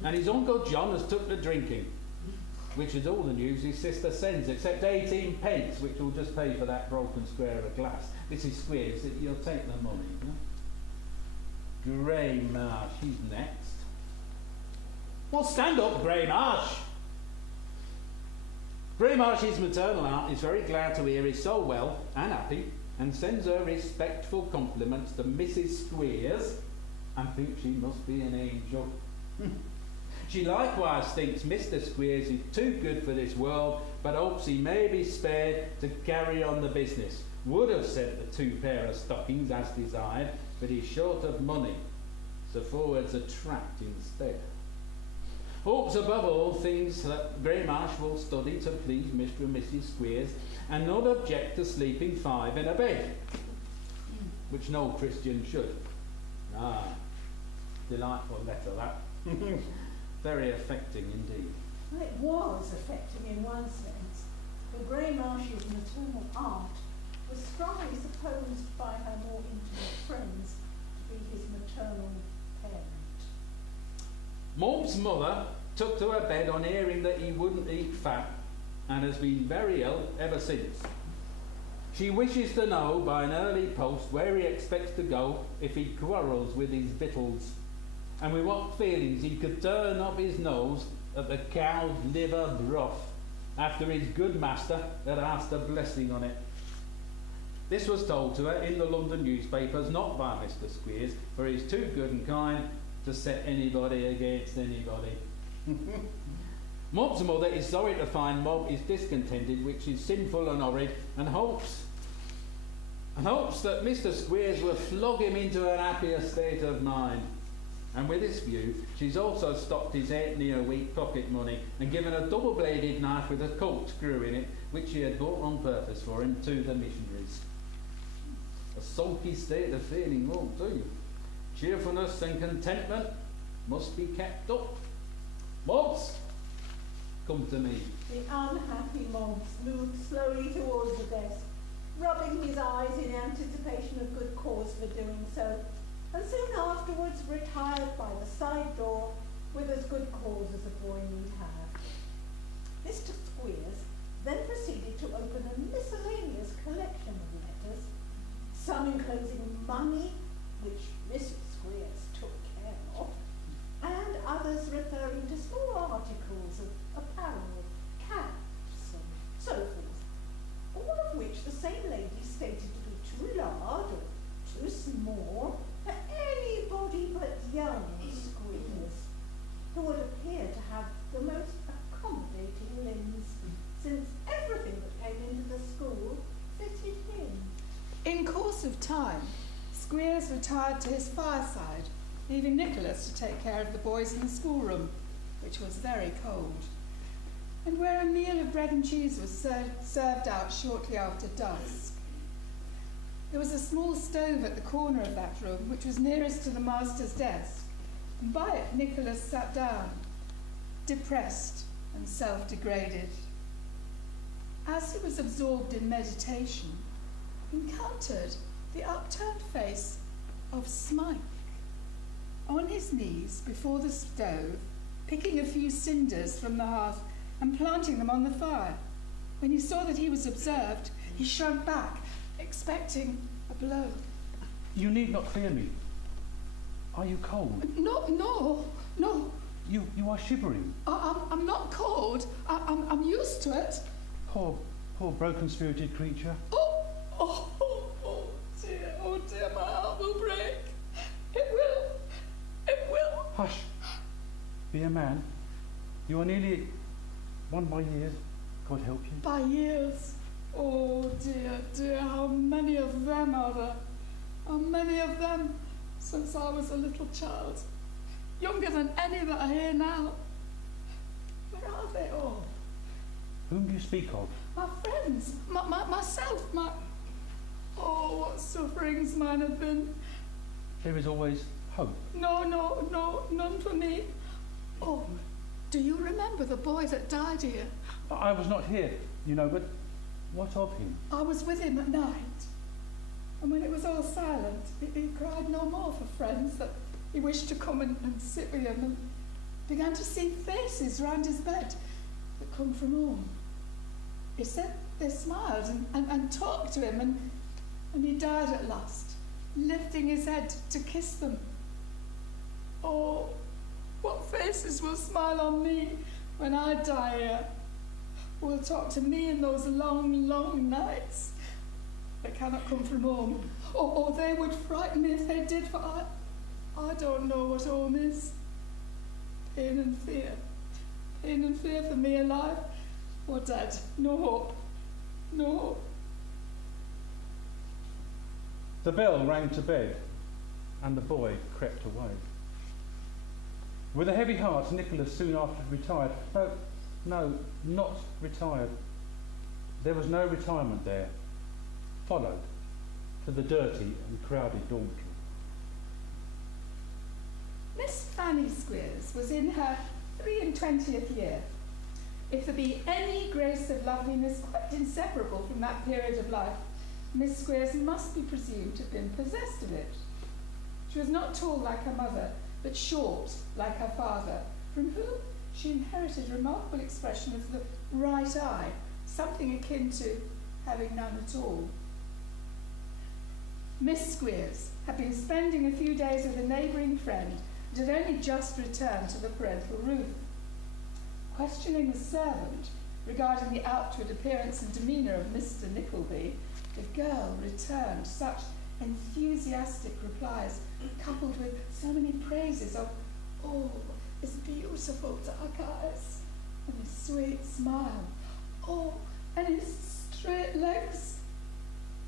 and his Uncle John has took to drinking, which is all the news his sister sends, except 18 pence, which will just pay for that broken square of glass. Mrs. Squeers, you'll take the money, huh? Greymarsh, he's next. Well, stand up, Greymarsh. Greymarsh's maternal aunt is very glad to hear he's so well and happy, and sends her respectful compliments to Mrs. Squeers, and thinks she must be an angel. She likewise thinks Mr. Squeers is too good for this world, but hopes he may be spared to carry on the business. Would have sent the 2 pair of stockings as desired, but he's short of money, so forwards a tract instead. hopes above all things that Greymarsh will study to please Mr. and Mrs. Squeers, and not object to sleeping 5 in a bed, which no Christian should. Ah, delightful letter that. Very affecting indeed. Well, it was affecting in one sense, for Greymarsh's maternal aunt was strongly supposed by her more intimate friends to be his maternal parent. Mob's mother took to her bed on hearing that he wouldn't eat fat, and has been very ill ever since. She wishes to know by an early post where he expects to go if he quarrels with his victuals, and with what feelings he could turn up his nose at the cow's liver broth after his good master had asked a blessing on it. This was told to her in the London newspapers, not by Mr. Squeers, for he's too good and kind to set anybody against anybody. Mob's mother is sorry to find Mob is discontented, which is sinful and horrid, and hopes that Mr. Squeers will flog him into an happier state of mind. And with this view, she's also stopped his 8 a week pocket money and given a double-bladed knife with a corkscrew in it, which she had bought on purpose for him, to the missionaries. A sulky state of feeling won't do. Cheerfulness and contentment must be kept up. Mobs, come to me. The unhappy Mobs moved slowly towards the desk, rubbing his eyes in anticipation of good cause for doing so, and soon afterwards retired by the side door with as good cause as a boy need have. Mr. Squeers then proceeded to open a miscellaneous collection of letters, some enclosing money, which Mrs. Squeers took care of, and others referring to small articles of apparel, caps, and so forth, all of which the same lady stated to be too large or too small for anybody but young Squeers, who would appear to have the most accommodating limbs, since everything that came into the school fitted him. In course of time, Squeers retired to his fireside, leaving Nicholas to take care of the boys in the schoolroom, which was very cold, and where a meal of bread and cheese was served out shortly after dusk. There was a small stove at the corner of that room, which was nearest to the master's desk, and by it Nicholas sat down, depressed and self-degraded. As he was absorbed in meditation, he encountered the upturned face of Smike, on his knees before the stove, picking a few cinders from the hearth and planting them on the fire. When he saw that he was observed, he shrunk back, expecting a blow. You need not fear me. Are you cold? No. You are shivering. I'm not cold. I'm used to it. Poor broken-spirited creature. Oh dear, my heart will break. It will. Hush. Be a man. You are nearly one by years. God help you. By years. Oh dear, how many of them are there? How many of them since I was a little child? Younger than any that are here now. Where are they all? Whom do you speak of? My friends, myself, oh, what sufferings mine have been. There is always hope. No, none for me. Oh, do you remember the boy that died here? I was not here, you know, but what of him? I was with him at night, and when it was all silent, he cried no more for friends, that he wished to come and sit with him, and began to see faces round his bed that come from home. He said they smiled and talked to him, and he died at last, lifting his head to kiss them. Oh, what faces will smile on me when I die here? Will talk to me in those long, long nights that cannot come from home? Oh, they would frighten me if they did, for I don't know what home is. Pain and fear. Pain and fear for me alive or dead. No hope. No hope. The bell rang to bed, and the boy crept away. With a heavy heart, Nicholas soon after retired. No, not retired. There was no retirement there. Followed to the dirty and crowded dormitory. Miss Fanny Squeers was in her 23rd year. If there be any grace of loveliness quite inseparable from that period of life, Miss Squeers must be presumed to have been possessed of it. She was not tall like her mother, but short like her father, from whom she inherited a remarkable expression of the right eye, something akin to having none at all. Miss Squeers had been spending a few days with a neighbouring friend and had only just returned to the parental roof. Questioning the servant regarding the outward appearance and demeanour of Mr. Nickleby, the girl returned such enthusiastic replies, coupled with so many praises of, oh, his beautiful dark eyes, and his sweet smile, oh, and his straight legs,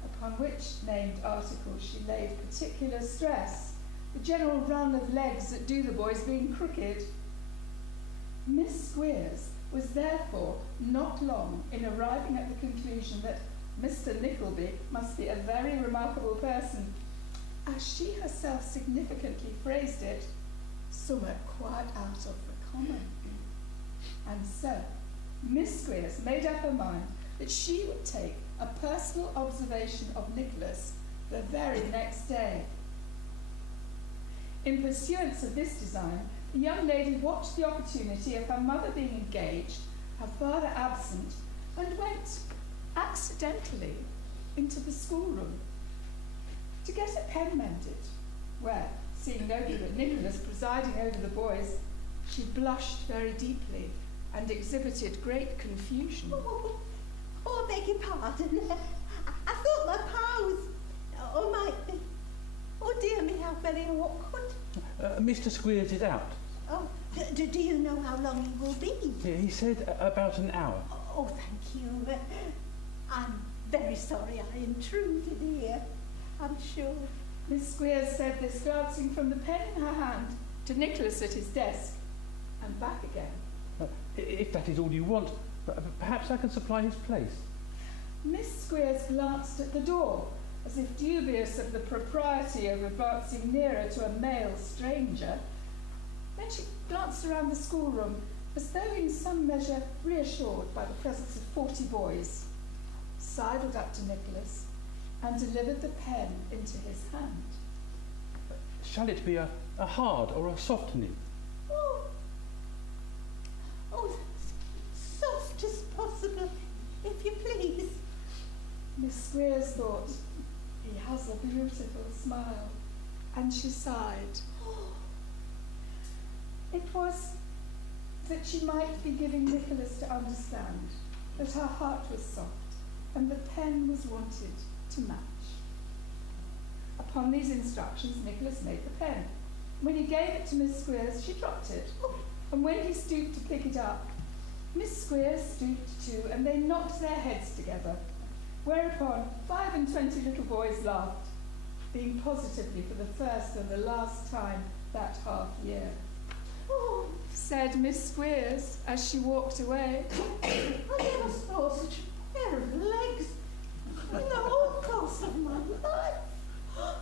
upon which named articles she laid particular stress, the general run of legs that do the boys being crooked. Miss Squeers was therefore not long in arriving at the conclusion that Mr. Nickleby must be a very remarkable person, as she herself significantly phrased it, somewhat quite out of the common. And so, Miss Squeers made up her mind that she would take a personal observation of Nicholas the very next day. In pursuance of this design, the young lady watched the opportunity of her mother being engaged, her father absent, and went accidentally into the schoolroom to get a pen mended, where, seeing nobody but Nicholas presiding over the boys, she blushed very deeply and exhibited great confusion. I beg your pardon. I thought my pa was... Oh dear me, how very awkward. Mr. Squeers is out. Oh, do you know how long he will be? Yeah, he said about an hour. Oh, thank you. I'm very sorry I intruded here, I'm sure. Miss Squeers said this, glancing from the pen in her hand to Nicholas at his desk and back again. If that is all you want, perhaps I can supply his place. Miss Squeers glanced at the door, as if dubious of the propriety of advancing nearer to a male stranger. Then she glanced around the schoolroom, as though in some measure reassured by the presence of 40 boys, sidled up to Nicholas, and delivered the pen into his hand. Shall it be a hard or a soft nib? Oh, soft as possible, if you please. Miss Squeers thought, he has a beautiful smile, and she sighed. It was that she might be giving Nicholas to understand that her heart was soft, and the pen was wanted to match. Upon these instructions, Nicholas made the pen. When he gave it to Miss Squeers, she dropped it, and when he stooped to pick it up, Miss Squeers stooped too, and they knocked their heads together, whereupon 25 little boys laughed, being positively for the first and the last time that half year. Oh, Said Miss Squeers as she walked away. I never saw such a pair of legs in the whole course of my life.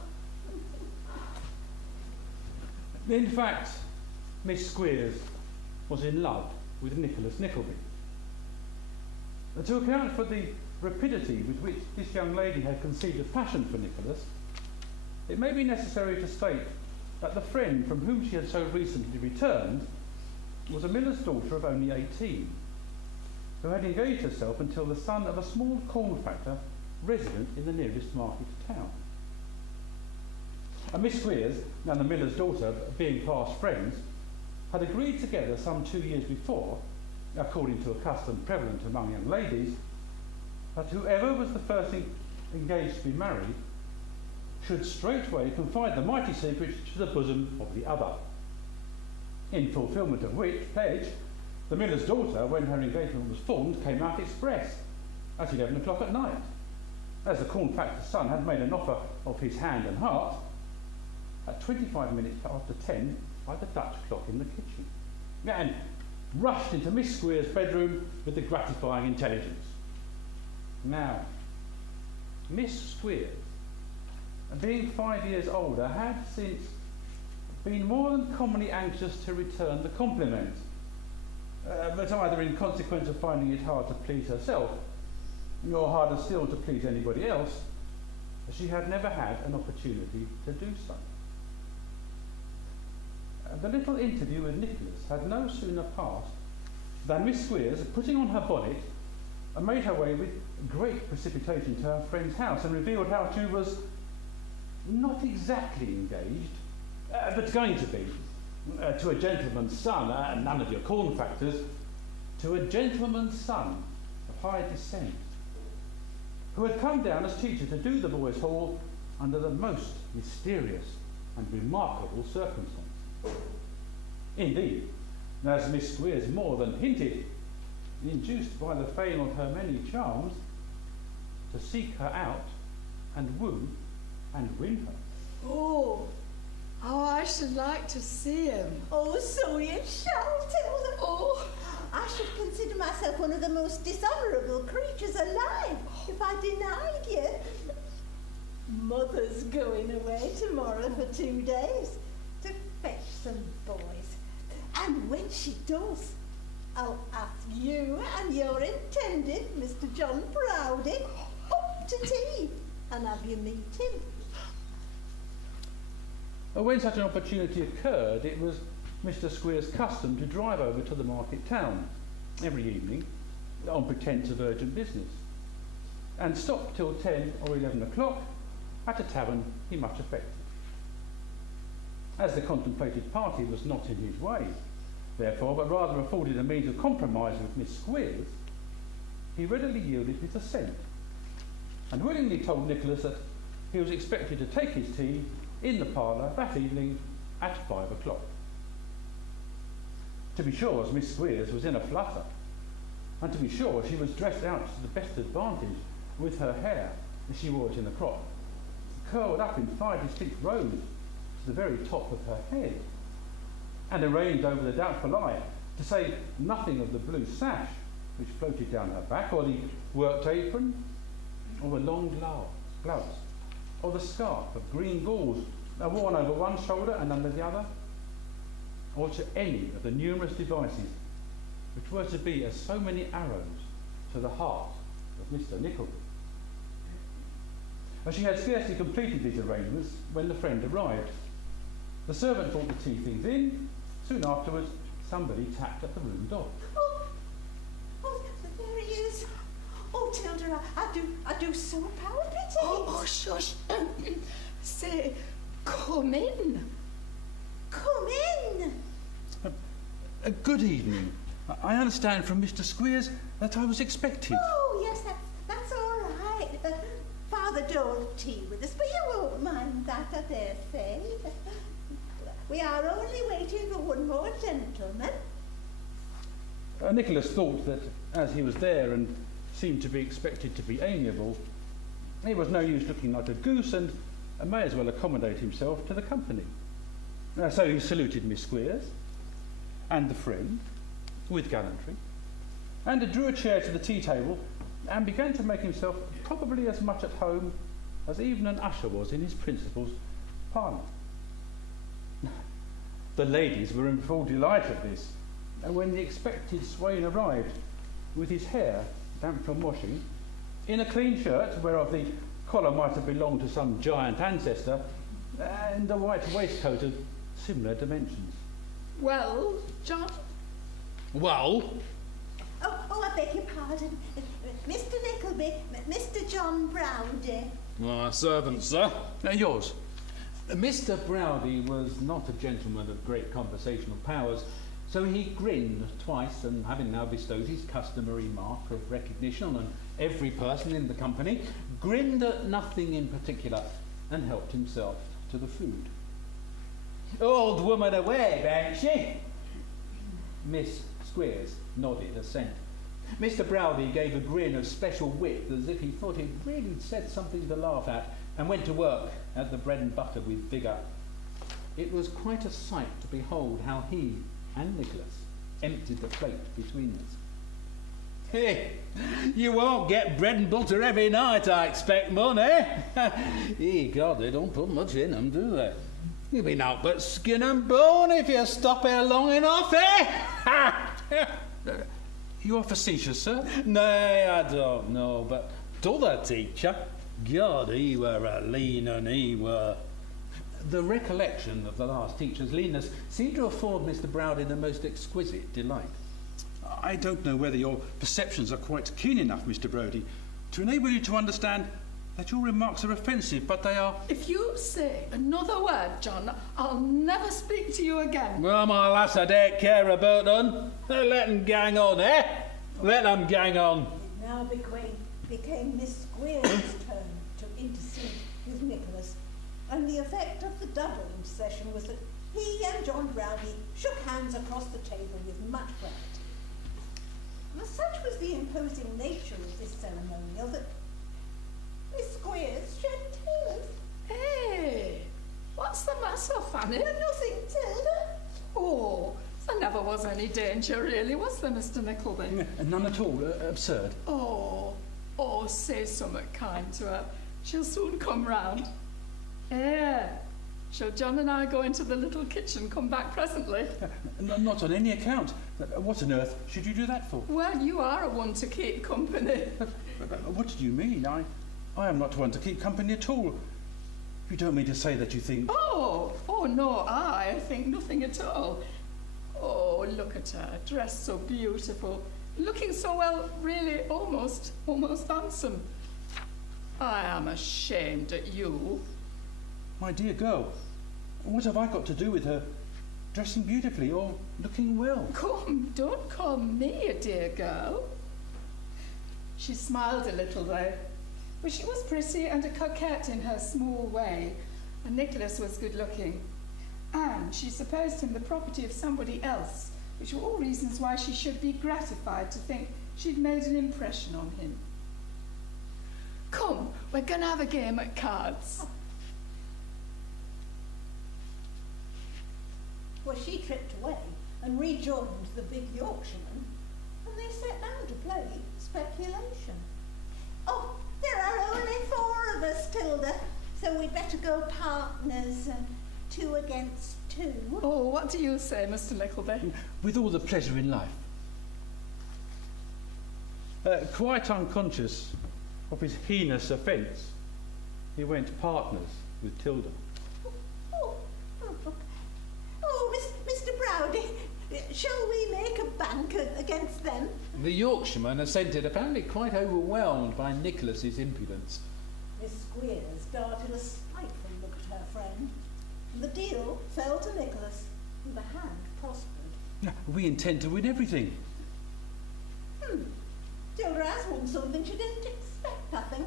In fact, Miss Squeers was in love with Nicholas Nickleby. To account for the rapidity with which this young lady had conceived a passion for Nicholas, it may be necessary to state that the friend from whom she had so recently returned was a miller's daughter of only 18, who had engaged herself until the son of a small corn factor resident in the nearest market town. And Miss Squeers and the miller's daughter, being past friends, had agreed together some 2 years before, according to a custom prevalent among young ladies, that whoever was the first engaged to be married should straightway confide the mighty secret to the bosom of the other. In fulfilment of which pledge, the miller's daughter, when her engagement was formed, came out express at 11 o'clock at night. As the corn factor's son had made an offer of his hand and heart, at 25 minutes after 10, by the Dutch clock in the kitchen, and rushed into Miss Squeers' bedroom with the gratifying intelligence. Now, Miss Squeers, being 5 years older, had since been more than commonly anxious to return the compliment, but either in consequence of finding it hard to please herself, or harder still to please anybody else, she had never had an opportunity to do so. The little interview with Nicholas had no sooner passed than Miss Squeers, putting on her bonnet, made her way with great precipitation to her friend's house and revealed how she was not exactly engaged, but going to be, to a gentleman's son, none of your corn factors, to a gentleman's son of high descent, who had come down as teacher to do the boys' hall under the most mysterious and remarkable circumstances. Indeed, as Miss Squeers more than hinted, induced by the fame of her many charms, to seek her out and woo and win her. Oh, I should like to see him. Oh, so you shall, Tilda. Oh, I should consider myself one of the most dishonourable creatures alive if I denied you. Mother's going away tomorrow for 2 days to fetch some boys. And when she does, I'll ask you and your intended, Mr. John Browdy, up to tea and have you meet him. When such an opportunity occurred, it was Mr. Squeers' custom to drive over to the market town every evening on pretence of urgent business, and stop till 10 or 11 o'clock at a tavern he much affected. As the contemplated party was not in his way, therefore, but rather afforded a means of compromise with Miss Squeers, he readily yielded his assent, and willingly told Nicholas that he was expected to take his tea in the parlour that evening at 5 o'clock. To be sure, as Miss Squeers was in a flutter, and to be sure she was dressed out to the best advantage with her hair, as she wore it in a crop, curled up in 5 distinct rows to the very top of her head, and arranged over the doubtful eye, to say nothing of the blue sash which floated down her back, or the worked apron, or the long gloves, or the scarf of green gauze worn over one shoulder and under the other, or to any of the numerous devices which were to be as so many arrows to the heart of Mr. Nickleby. She had scarcely completed these arrangements when the friend arrived. The servant brought the tea things in. Soon afterwards, somebody tapped at the room door. Oh, there he is. Oh, Tilda, I do so palpitate. oh, shush. Say, come in. Come in. Good evening. I understand from Mr. Squeers that I was expected. Oh, yes, that's all right. Father don't tea with us, but you won't mind that, I dare say. We are only waiting for one more gentleman. Nicholas thought that as he was there and seemed to be expected to be amiable, it was no use looking like a goose, and may as well accommodate himself to the company. So he saluted Miss Squeers and the friend with gallantry, and drew a chair to the tea table and began to make himself probably as much at home as even an usher was in his principal's parlour. The ladies were in full delight at this, and when the expected swain arrived, with his hair damp from washing, in a clean shirt, whereof the collar might have belonged to some giant ancestor, and a white waistcoat of similar dimensions. Well, John? Well? Oh, I beg your pardon. Mr. Nickleby, Mr. John Browdy. Servant, sir. Yours. Mr. Browdy was not a gentleman of great conversational powers, so he grinned twice, and having now bestowed his customary mark of recognition on every person in the company, grinned at nothing in particular, and helped himself to the food. Old woman away, ain't she? Miss Squeers nodded assent. Mr. Browdy gave a grin of special wit, as if he thought he'd really said something to laugh at, and went to work at the bread and butter with vigour. it was quite a sight to behold how he and Nicholas emptied the plate between us. Hey, you won't get bread and butter every night, I expect, Mun, eh? God, they don't put much in them, do they? You'll be naught but skin and bone if you stop here long enough, eh? You are facetious, sir? Nay, I don't know, but t'other teacher, God, he were a lean un, he were. The recollection of the last teacher's leanness seemed to afford Mr. Browdie the most exquisite delight. I don't know whether your perceptions are quite keen enough, Mr. Brodie, to enable you to understand that your remarks are offensive, but they are... If you say another word, John, I'll never speak to you again. Well, my lass, I don't care about them. Let them gang on, eh? Let them gang on. It now became Miss Squeer's turn to intercede with Nicholas, and the effect of the double intercession was that he and John Browdie shook hands across the table with much gravity. And such was the imposing nature of this ceremonial that Miss Squeers shed tears. Hey, what's the matter, Fanny? Nothing, Tilda. Oh, there never was any danger, really, was there, Mr. Nickleby? None at all. Absurd. Oh, say something kind to her. She'll soon come round. Shall John and I go into the little kitchen, come back presently? Not on any account. What on earth should you do that for? Well, you are a one to keep company. What do you mean? I am not one to keep company at all. You don't mean to say that you think... Oh, no, I think nothing at all. Oh, look at her, dressed so beautiful, looking so well, really almost handsome. I am ashamed at you. My dear girl, what have I got to do with her dressing beautifully or looking well? Come, don't call me a dear girl. She smiled a little though, but she was pretty and a coquette in her small way, and Nicholas was good looking. And she supposed him the property of somebody else, which were all reasons why she should be gratified to think she'd made an impression on him. Come, we're going to have a game at cards. Well, she tripped away and rejoined the big Yorkshireman, and they sat down to play speculation. Oh, there are only 4 of us, Tilda, so we'd better go partners, 2 against 2. Oh, what do you say, Mr. Nickleby? With all the pleasure in life. Quite unconscious of his heinous offence, he went partners with Tilda. Mr. Browdie, shall we make a bank against them? The Yorkshireman assented, apparently quite overwhelmed by Nicholas's impudence. Miss Squeers darted a spiteful look at her friend, and the deal fell to Nicholas, and the hand prospered. We intend to win everything. Tilda has won something she didn't expect, I think.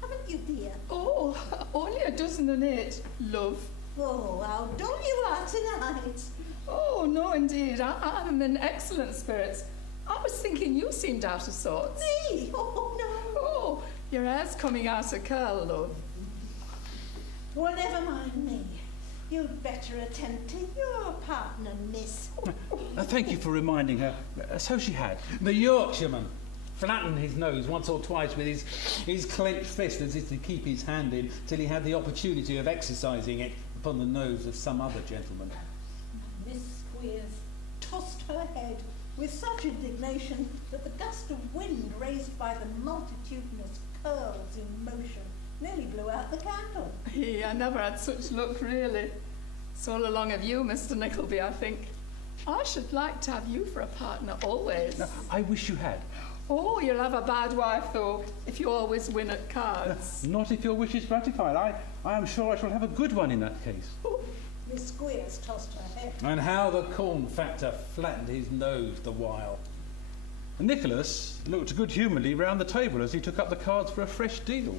Haven't you, dear? Oh, only 12.8, love. Oh, how dull you are tonight. Oh, no, indeed. I'm in excellent spirits. I was thinking you seemed out of sorts. Me? Oh, no. Oh, your hair's coming out of curl, love. Well, never mind me. You'd better attend to your partner, miss. Thank you for reminding her. So she had. The Yorkshireman flattened his nose once or twice with his clenched fist as if to keep his hand in till he had the opportunity of exercising it upon the nose of some other gentleman. Miss Squeers tossed her head with such indignation that the gust of wind raised by the multitudinous curls in motion nearly blew out the candle. I never had such luck, really. It's all along of you, Mr. Nickleby, I think. I should like to have you for a partner always. No, I wish you had. Oh, you'll have a bad wife, though, if you always win at cards. Not if your wish is gratified. I am sure I shall have a good one in that case. Miss Squeers tossed her head. And how the corn factor flattened his nose the while. Nicholas looked good-humouredly round the table as he took up the cards for a fresh deal.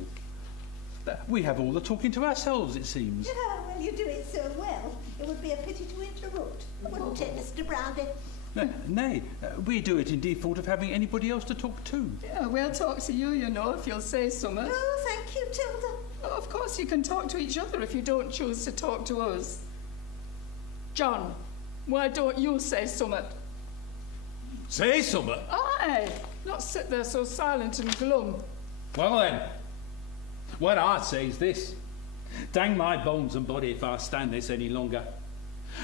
We have all the talking to ourselves, it seems. Yeah, well, you do it so well. It would be a pity to interrupt, wouldn't it, Mr. Browdie? Nay, we do it in default of having anybody else to talk to. Yeah, we'll talk to you, you know, if you'll say something. Oh, thank you, Tilda. Oh, of course, you can talk to each other if you don't choose to talk to us. John, why don't you say summat? Say summat? Aye, not sit there so silent and glum. Well then, what I say is this. Dang my bones and body if I stand this any longer.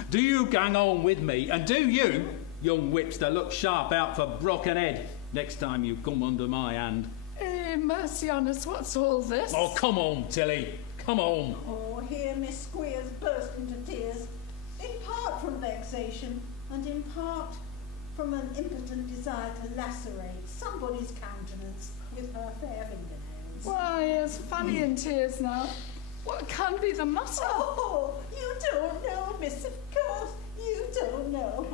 Do you gang on with me, and do you, young whipster, look sharp out for broken head next time you come under my hand. Eh, mercy on us, what's all this? Oh, come on, Tilly, come on. Oh, here Miss Squeers burst into tears, in part from vexation, and in part from an impotent desire to lacerate somebody's countenance with her fair fingernails. Why, is Fanny in tears now? What can be the matter? Oh, you don't know, miss, of course, you don't know.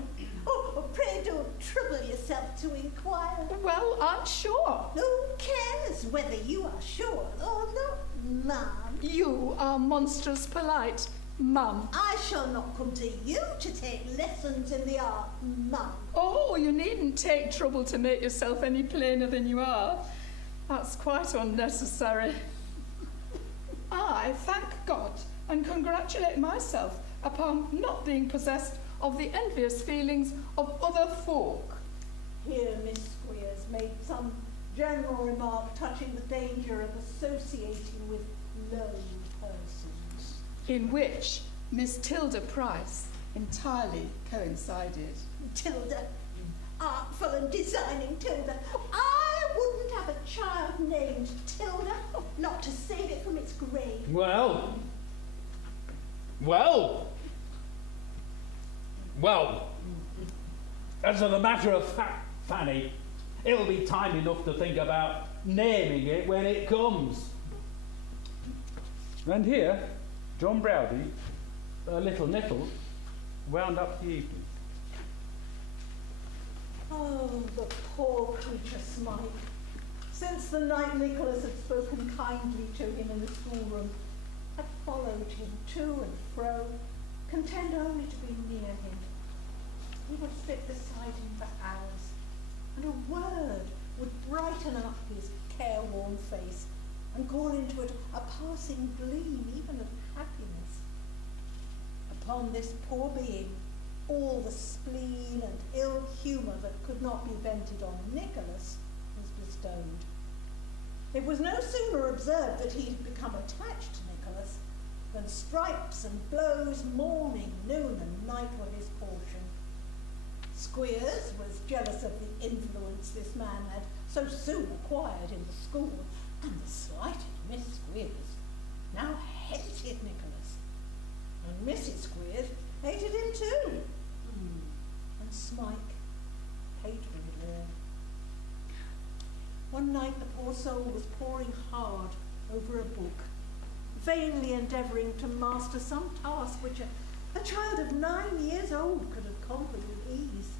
Oh, pray don't trouble yourself to inquire. Well, I'm sure. Who cares whether you are sure or not, ma'am? You are monstrous polite, mum. I shall not come to you to take lessons in the art, ma'am. Oh, you needn't take trouble to make yourself any plainer than you are. That's quite unnecessary. I thank God and congratulate myself upon not being possessed of the envious feelings of other folk. Here Miss Squeers made some general remark touching the danger of associating with low persons. In which Miss Tilda Price entirely coincided. Tilda, artful and designing Tilda. I wouldn't have a child named Tilda, not to save it from its grave. Well, as a matter of fact, Fanny, it'll be time enough to think about naming it when it comes. And here, John Browdy, little Nichols, wound up the evening. Oh, the poor creature Smike. Since the night Nicholas had spoken kindly to him in the schoolroom, had followed him to and fro, content only to be near him. He would sit beside him for hours, and a word would brighten up his careworn face and call into it a passing gleam even of happiness. Upon this poor being, all the spleen and ill humour that could not be vented on Nicholas was bestowed. It was no sooner observed that he had become attached to Nicholas than stripes and blows morning, noon and night were his portion. Squeers was jealous of the influence this man had so soon acquired in the school, and the slighted Miss Squeers now hated Nicholas, and Mrs. Squeers hated him too. And Smike hatred war. One night the poor soul was poring hard over a book, vainly endeavouring to master some task which a child of 9 years old could have conquered with ease,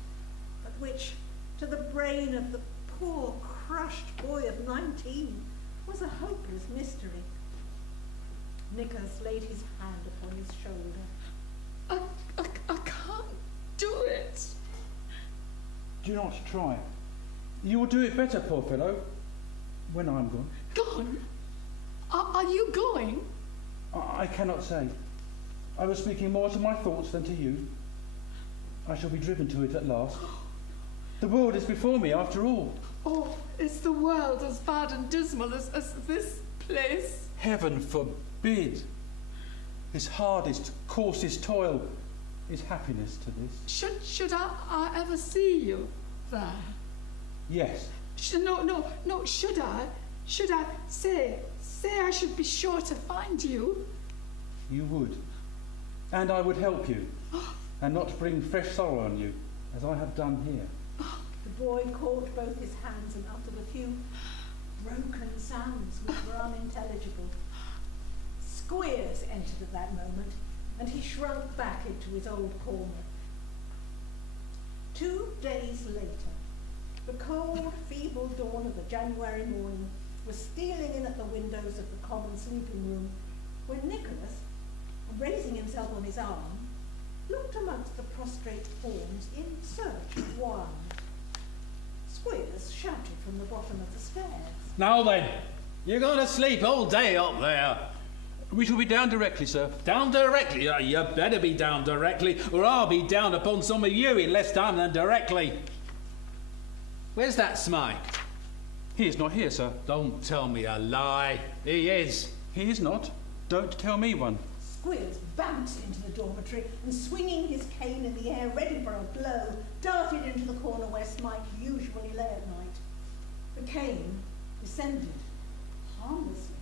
but which, to the brain of the poor crushed boy of 19, was a hopeless mystery. Nicholas laid his hand upon his shoulder. I can't do it. Do not try. You will do it better, poor fellow, when I'm gone. Gone? Are you going? I cannot say. I was speaking more to my thoughts than to you. I shall be driven to it at last. The world is before me, after all. Oh, is the world as bad and dismal as this place? Heaven forbid. His hardest, coarsest toil is happiness to this. Should I ever see you there? Yes. No, should I? Should I say I should be sure to find you? You would. And I would help you, and not bring fresh sorrow on you, as I have done here. The boy caught both his hands and uttered a few broken sounds which were unintelligible. Squeers entered at that moment, and he shrunk back into his old corner. 2 days later, the cold, feeble dawn of the January morning was stealing in at the windows of the common sleeping room, when Nicholas, raising himself on his arm, looked amongst the prostrate forms in search of one. Squeers shouted from the bottom of the stairs. Now then, you're going to sleep all day up there. We shall be down directly, sir. Down directly? Oh, you better be down directly, or I'll be down upon some of you in less time than directly. Where's that Smike? He is not here, sir. Don't tell me a lie. He is. He is not. Don't tell me one. Squeers bounced into the dormitory and, swinging his cane in the air ready for a blow, darted into the corner where Smike usually lay at night. The cane descended harmlessly.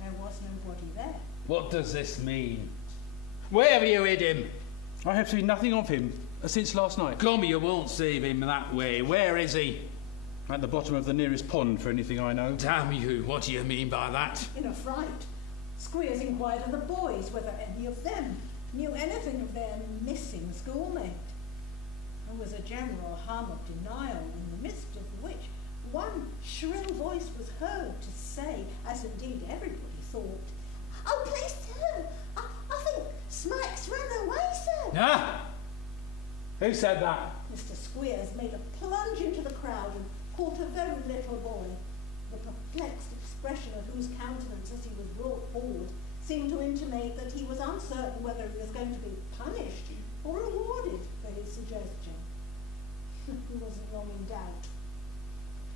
There was nobody there. What does this mean? Where have you hid him? I have seen nothing of him since last night. Come, you won't save him that way. Where is he? At the bottom of the nearest pond, for anything I know. Damn you, what do you mean by that? In a fright, Squeers inquired of the boys whether any of them knew anything of their missing schoolmate. There was a general hum of denial, in the midst of which one shrill voice was heard to say, as indeed everybody thought, "Oh, please, sir, I think Smike's run away, sir." Ah! Who said that? Mr. Squeers made a plunge into the crowd and caught a very little boy. The perplexed expression of whose countenance as he was brought forward seemed to intimate that he was uncertain whether he was going to be punished or rewarded for his suggestion. He wasn't long in doubt.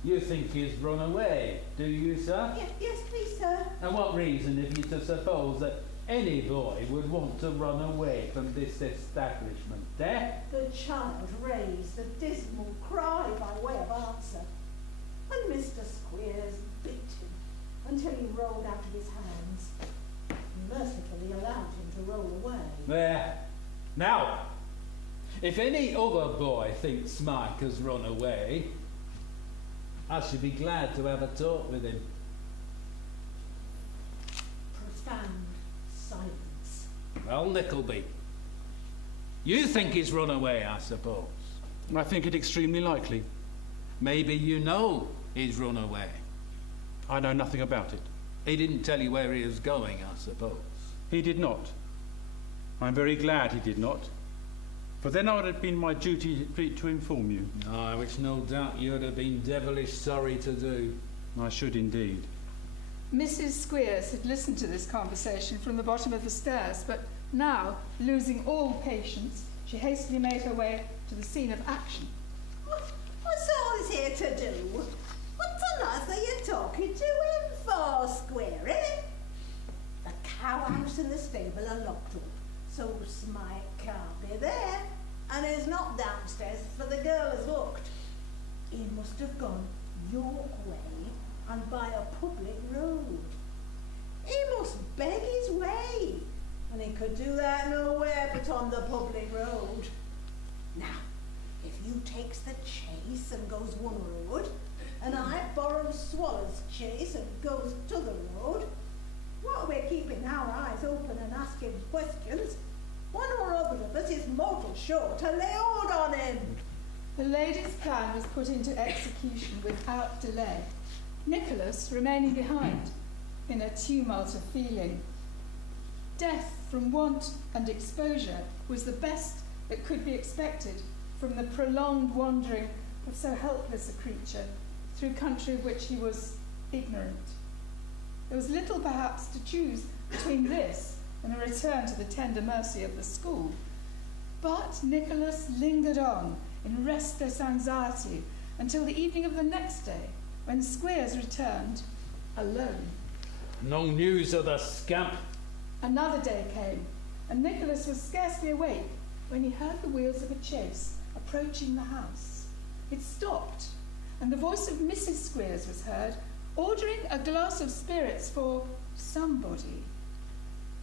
You think he's run away, do you, sir? Yes, please, sir. And what reason have you to suppose that any boy would want to run away from this establishment, eh? The child raised a dismal cry by way of answer, and Mr. Squeers bit him until he rolled out of his hands, and mercifully allowed him to roll away. There. Now, if any other boy thinks Smike has run away, I should be glad to have a talk with him. Profound silence. Well, Nickleby, you think he's run away, I suppose. I think it extremely likely. Maybe you know he's run away. I know nothing about it. He didn't tell you where he was going, I suppose. He did not. I'm very glad he did not, for then it would have been my duty to inform you. Ah, which no doubt you'd have been devilish sorry to do. I should indeed. Mrs. Squeers had listened to this conversation from the bottom of the stairs, but now, losing all patience, she hastily made her way to the scene of action. What's all this here to do? What on earth are you talking to him for, Squeery? The cowhouse and the stable are locked up, so Smike can't be there, and is not downstairs, for the girl has looked. He must have gone York way and by a public road. He must beg his way, and he could do that nowhere but on the public road. Now, if you takes the chase and goes one road, and I borrows Swallow's chase and goes t'other road, while we're keeping our eyes open and asking questions, one or other of us is mortal sure to lay hold on him. The lady's plan was put into execution without delay, Nicholas remaining behind in a tumult of feeling. Death from want and exposure was the best that could be expected from the prolonged wandering of so helpless a creature through country of which he was ignorant. There was little perhaps to choose between this and a return to the tender mercy of the school. But Nicholas lingered on in restless anxiety until the evening of the next day, when Squeers returned alone. No news of the scamp. Another day came, and Nicholas was scarcely awake when he heard the wheels of a chaise approaching the house. It stopped, and the voice of Mrs. Squeers was heard, ordering a glass of spirits for somebody,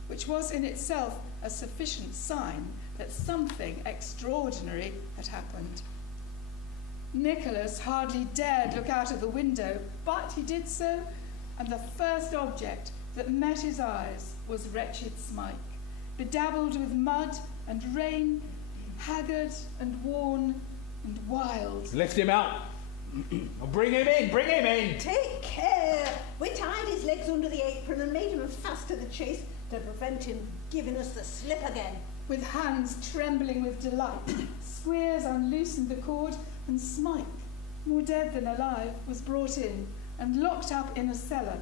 which was in itself a sufficient sign that something extraordinary had happened. Nicholas hardly dared look out of the window, but he did so, and the first object that met his eyes was wretched Smike, bedabbled with mud and rain, haggard and worn and wild. Lift him out. Bring him in, bring him in. Take care! We tied his legs under the apron and made him fast to the chase to prevent him giving us the slip again. With hands trembling with delight, Squeers unloosened the cord, and Smike, more dead than alive, was brought in and locked up in a cellar,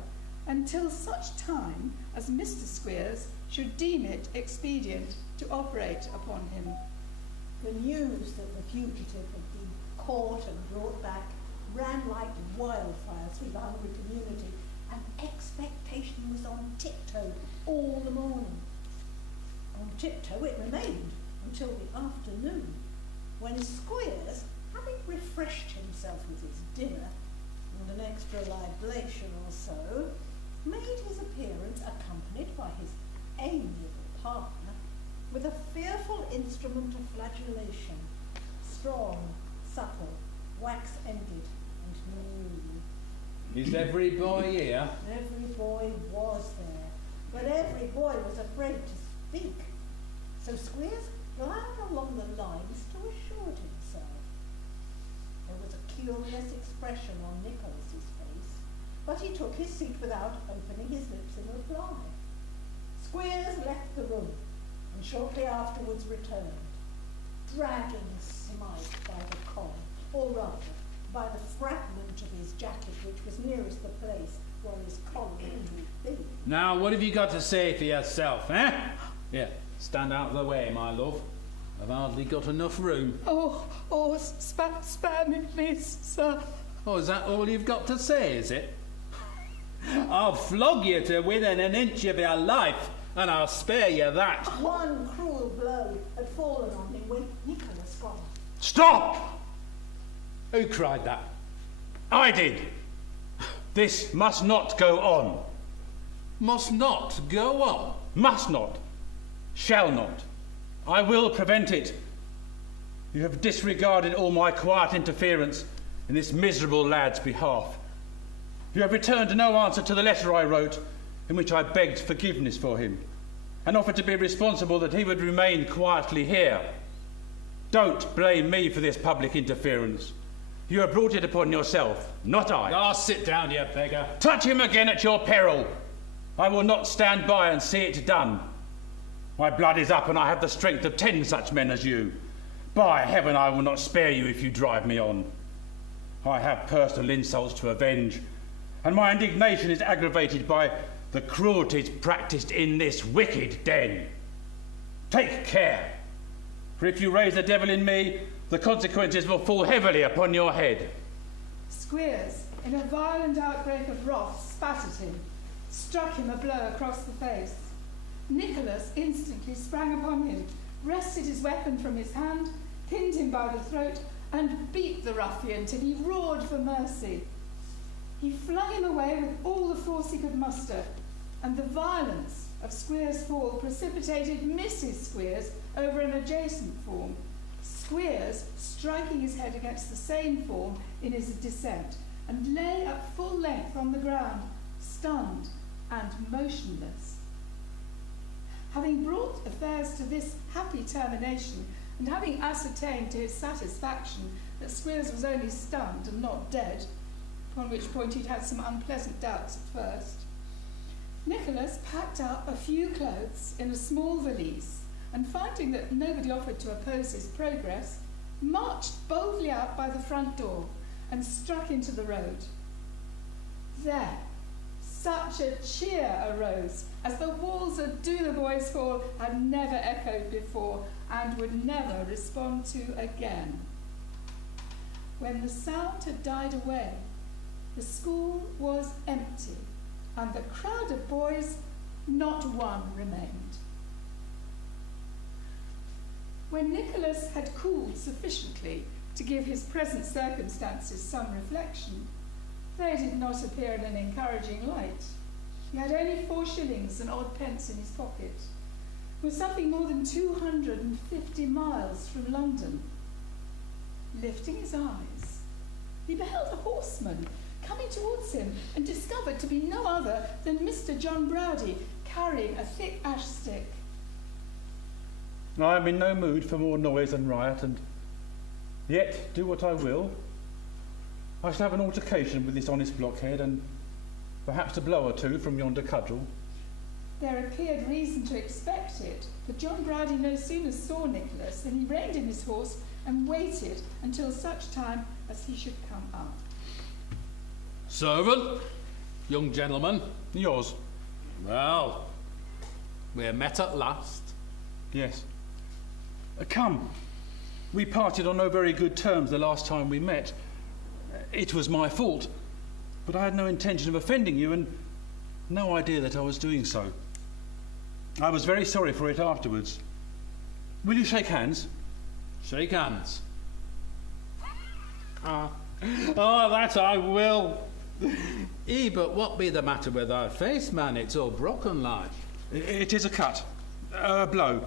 until such time as Mr. Squeers should deem it expedient to operate upon him. The news that the fugitive had been caught and brought back ran like wildfire through the hungry community, and expectation was on tiptoe all the morning. On tiptoe it remained until the afternoon, when Squeers, having refreshed himself with his dinner and an extra libation or so, made his appearance accompanied by his amiable partner with a fearful instrument of flagellation, strong, supple, wax-ended and new. Is every boy here? Every boy was there, but every boy was afraid to speak. So Squeers glided along the lines to assure himself. There was a curious expression on Nicholas's face, but he took his seat without opening his lips in reply. Squeers left the room, and shortly afterwards returned, dragging Smike by the collar, or rather, by the fragment of his jacket which was nearest the place where his collar would be. Now, what have you got to say for yourself, eh? Yeah, stand out of the way, my love. I've hardly got enough room. Spare me, please, sir. Oh, is that all you've got to say, is it? I'll flog you to within an inch of your life, and I'll spare you that. One cruel blow had fallen on him when Nicholas got up. Stop! Who cried that? I did. This must not go on. Must not go on. Must not. Shall not. I will prevent it. You have disregarded all my quiet interference in this miserable lad's behalf. You have returned no answer to the letter I wrote, in which I begged forgiveness for him, and offered to be responsible that he would remain quietly here. Don't blame me for this public interference. You have brought it upon yourself, not I. Ah, sit down, you beggar. Touch him again at your peril. I will not stand by and see it done. My blood is up, and I have the strength of 10 such men as you. By heaven, I will not spare you if you drive me on. I have personal insults to avenge, and my indignation is aggravated by the cruelties practised in this wicked den. Take care, for if you raise the devil in me, the consequences will fall heavily upon your head. Squeers, in a violent outbreak of wrath, spat at him, struck him a blow across the face. Nicholas instantly sprang upon him, wrested his weapon from his hand, pinned him by the throat, and beat the ruffian till he roared for mercy. He flung him away with all the force he could muster, and the violence of Squeers' fall precipitated Mrs. Squeers over an adjacent form, Squeers striking his head against the same form in his descent, and lay at full length on the ground, stunned and motionless. Having brought affairs to this happy termination, and having ascertained to his satisfaction that Squeers was only stunned and not dead, upon which point he'd had some unpleasant doubts at first, Nicholas packed up a few clothes in a small valise, and finding that nobody offered to oppose his progress, marched boldly out by the front door and struck into the road. There, such a cheer arose as the walls of Dotheboys Hall had never echoed before and would never respond to again. When the sound had died away, the school was empty, and the crowd of boys, not one remained. When Nicholas had cooled sufficiently to give his present circumstances some reflection, they did not appear in an encouraging light. He had only 4 shillings and odd pence in his pocket, was something more than 250 miles from London. Lifting his eyes, he beheld a horseman coming towards him, and discovered to be no other than Mr. John Browdie, carrying a thick ash stick. I am in no mood for more noise and riot, and yet, do what I will, I shall have an altercation with this honest blockhead, and perhaps a blow or two from yonder cudgel. There appeared reason to expect it, for John Browdie no sooner saw Nicholas than he reined in his horse and waited until such time as he should come up. Servant, young gentleman. Yours? Well, we're met at last. Yes. Come. We parted on no very good terms the last time we met. It was my fault, but I had no intention of offending you and no idea that I was doing so. I was very sorry for it afterwards. Will you shake hands? Shake hands. Oh, that I will. But what be the matter with thy face, man? It's all broken like. It is a cut, a blow,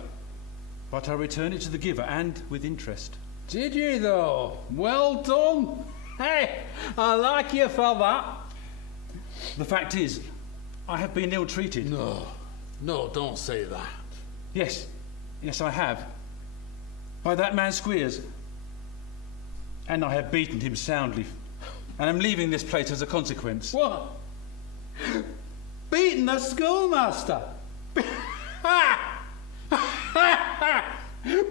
but I return it to the giver and with interest. Did ye though? Well done. Hey, I like you for that. The fact is, I have been ill-treated. No, don't say that. Yes, I have. By that man Squeers. And I have beaten him soundly. And I'm leaving this place as a consequence. What? Beaten the schoolmaster?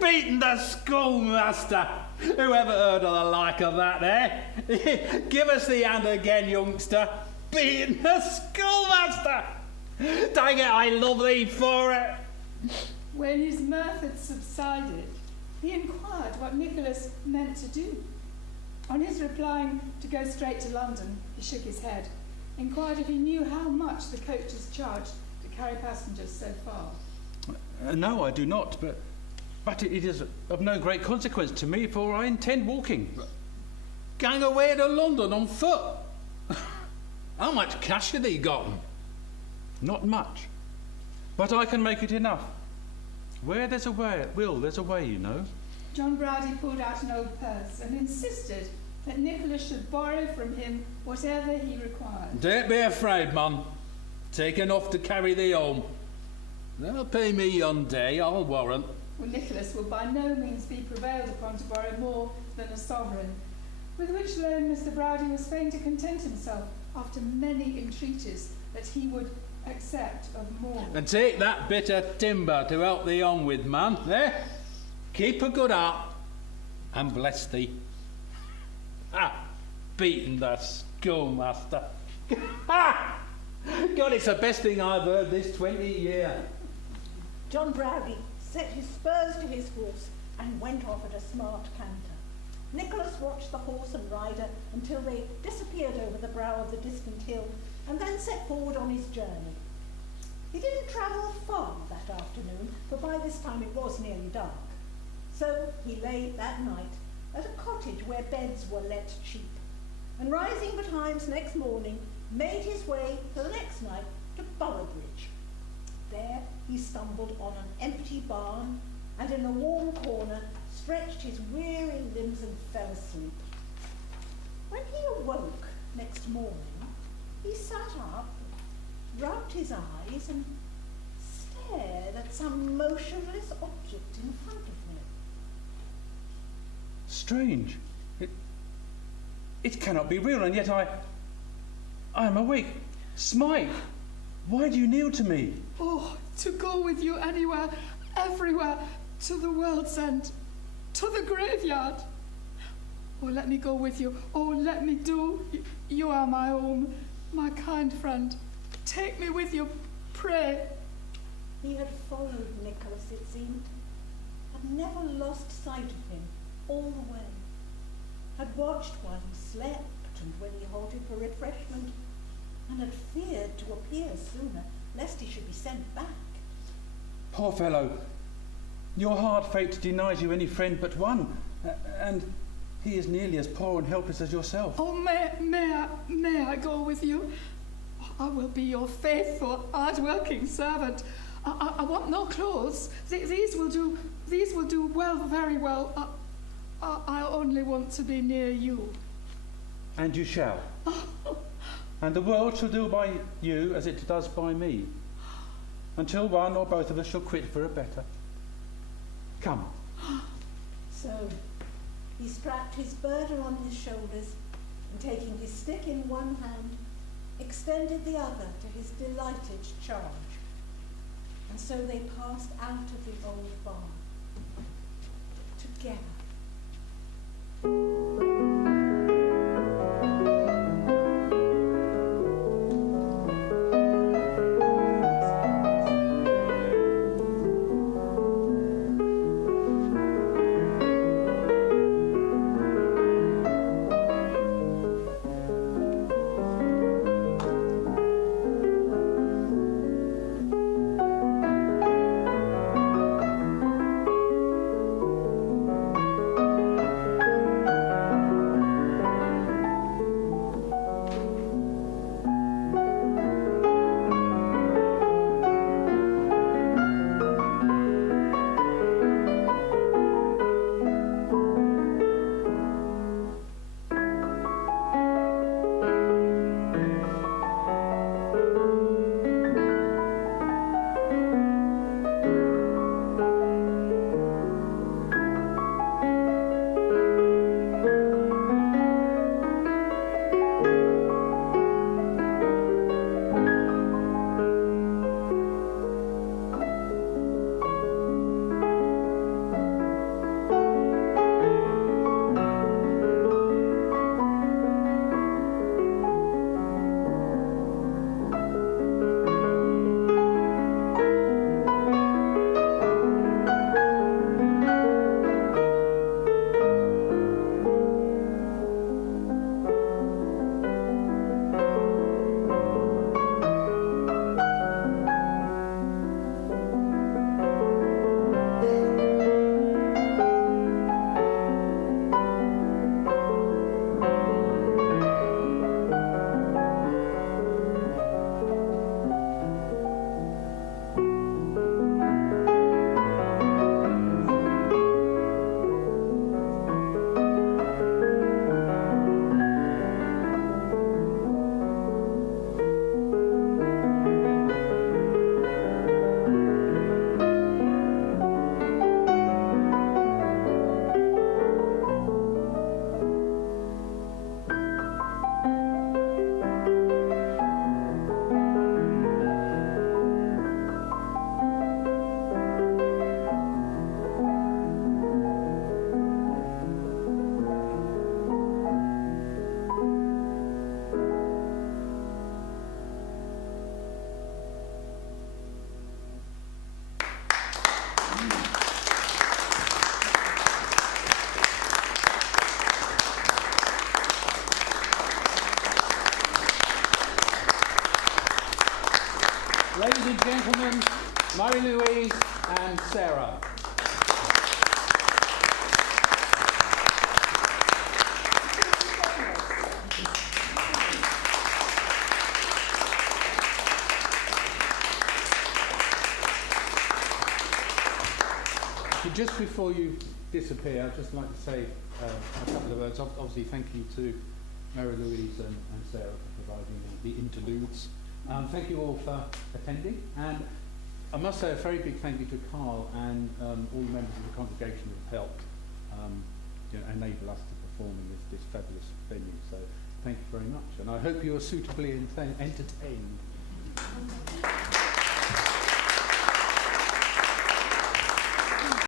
Beaten the schoolmaster? Who ever heard of the like of that, eh? Give us the hand again, youngster. Beaten the schoolmaster? Dang it, I love thee for it. When his mirth had subsided, he inquired what Nicholas meant to do. On his replying to go straight to London, he shook his head, inquired if he knew how much the coaches charged to carry passengers so far. No, I do not, but it is of no great consequence to me, for I intend walking. Gang away to London on foot? How much cash have thee gotten? Not much, but I can make it enough. Where there's a will, there's a way, you know. John Browdie pulled out an old purse and insisted that Nicholas should borrow from him whatever he required. Don't be afraid, man. Take enough to carry thee home. They'll pay me yon day, I'll warrant. Well, Nicholas will by no means be prevailed upon to borrow more than a sovereign, with which loan Mr. Browdie was fain to content himself after many entreaties that he would accept of more. And take that bit of timber to help thee on with, man, eh? Keep a good heart, and bless thee. Beaten the schoolmaster. God, it's the best thing I've heard this 20 year. John Browdie set his spurs to his horse and went off at a smart canter. Nicholas watched the horse and rider until they disappeared over the brow of the distant hill and then set forward on his journey. He didn't travel far that afternoon, for by this time it was nearly dark. So he lay that night at a cottage where beds were let cheap, and rising betimes next morning, made his way for the next night to Boroughbridge. There he stumbled on an empty barn, and in a warm corner stretched his weary limbs and fell asleep. When he awoke next morning, he sat up, rubbed his eyes, and stared at some motionless object in front of him. Strange. It cannot be real, and yet I am awake. Smike, why do you kneel to me? Oh, to go with you anywhere, everywhere, to the world's end, to the graveyard. Oh, let me go with you. Oh, let me do. You are my home, my kind friend. Take me with you, pray. He had followed Nicholas, it seemed, had never lost sight of him all the way, had watched while he slept and when he halted for refreshment, and had feared to appear sooner, lest he should be sent back. Poor fellow, your hard fate denies you any friend but one, and he is nearly as poor and helpless as yourself. Oh, may I go with you? I will be your faithful, hard-working servant. I want no clothes. These will do well, very well. I only want to be near you. And you shall. And the world shall do by you as it does by me, until one or both of us shall quit for a better. Come. So he strapped his burden on his shoulders, and taking his stick in one hand, extended the other to his delighted charge. And so they passed out of the old barn, together. Ladies and gentlemen, Marie-Louise and Sarah. Just before you disappear, I'd just like to say a couple of words. Obviously, thank you to Mary-Louise and Sarah for providing the interludes. Thank you all for attending, and I must say a very big thank you to Carl and all the members of the congregation who have helped enable us to perform in this fabulous venue. So thank you very much, and I hope you are suitably entertained.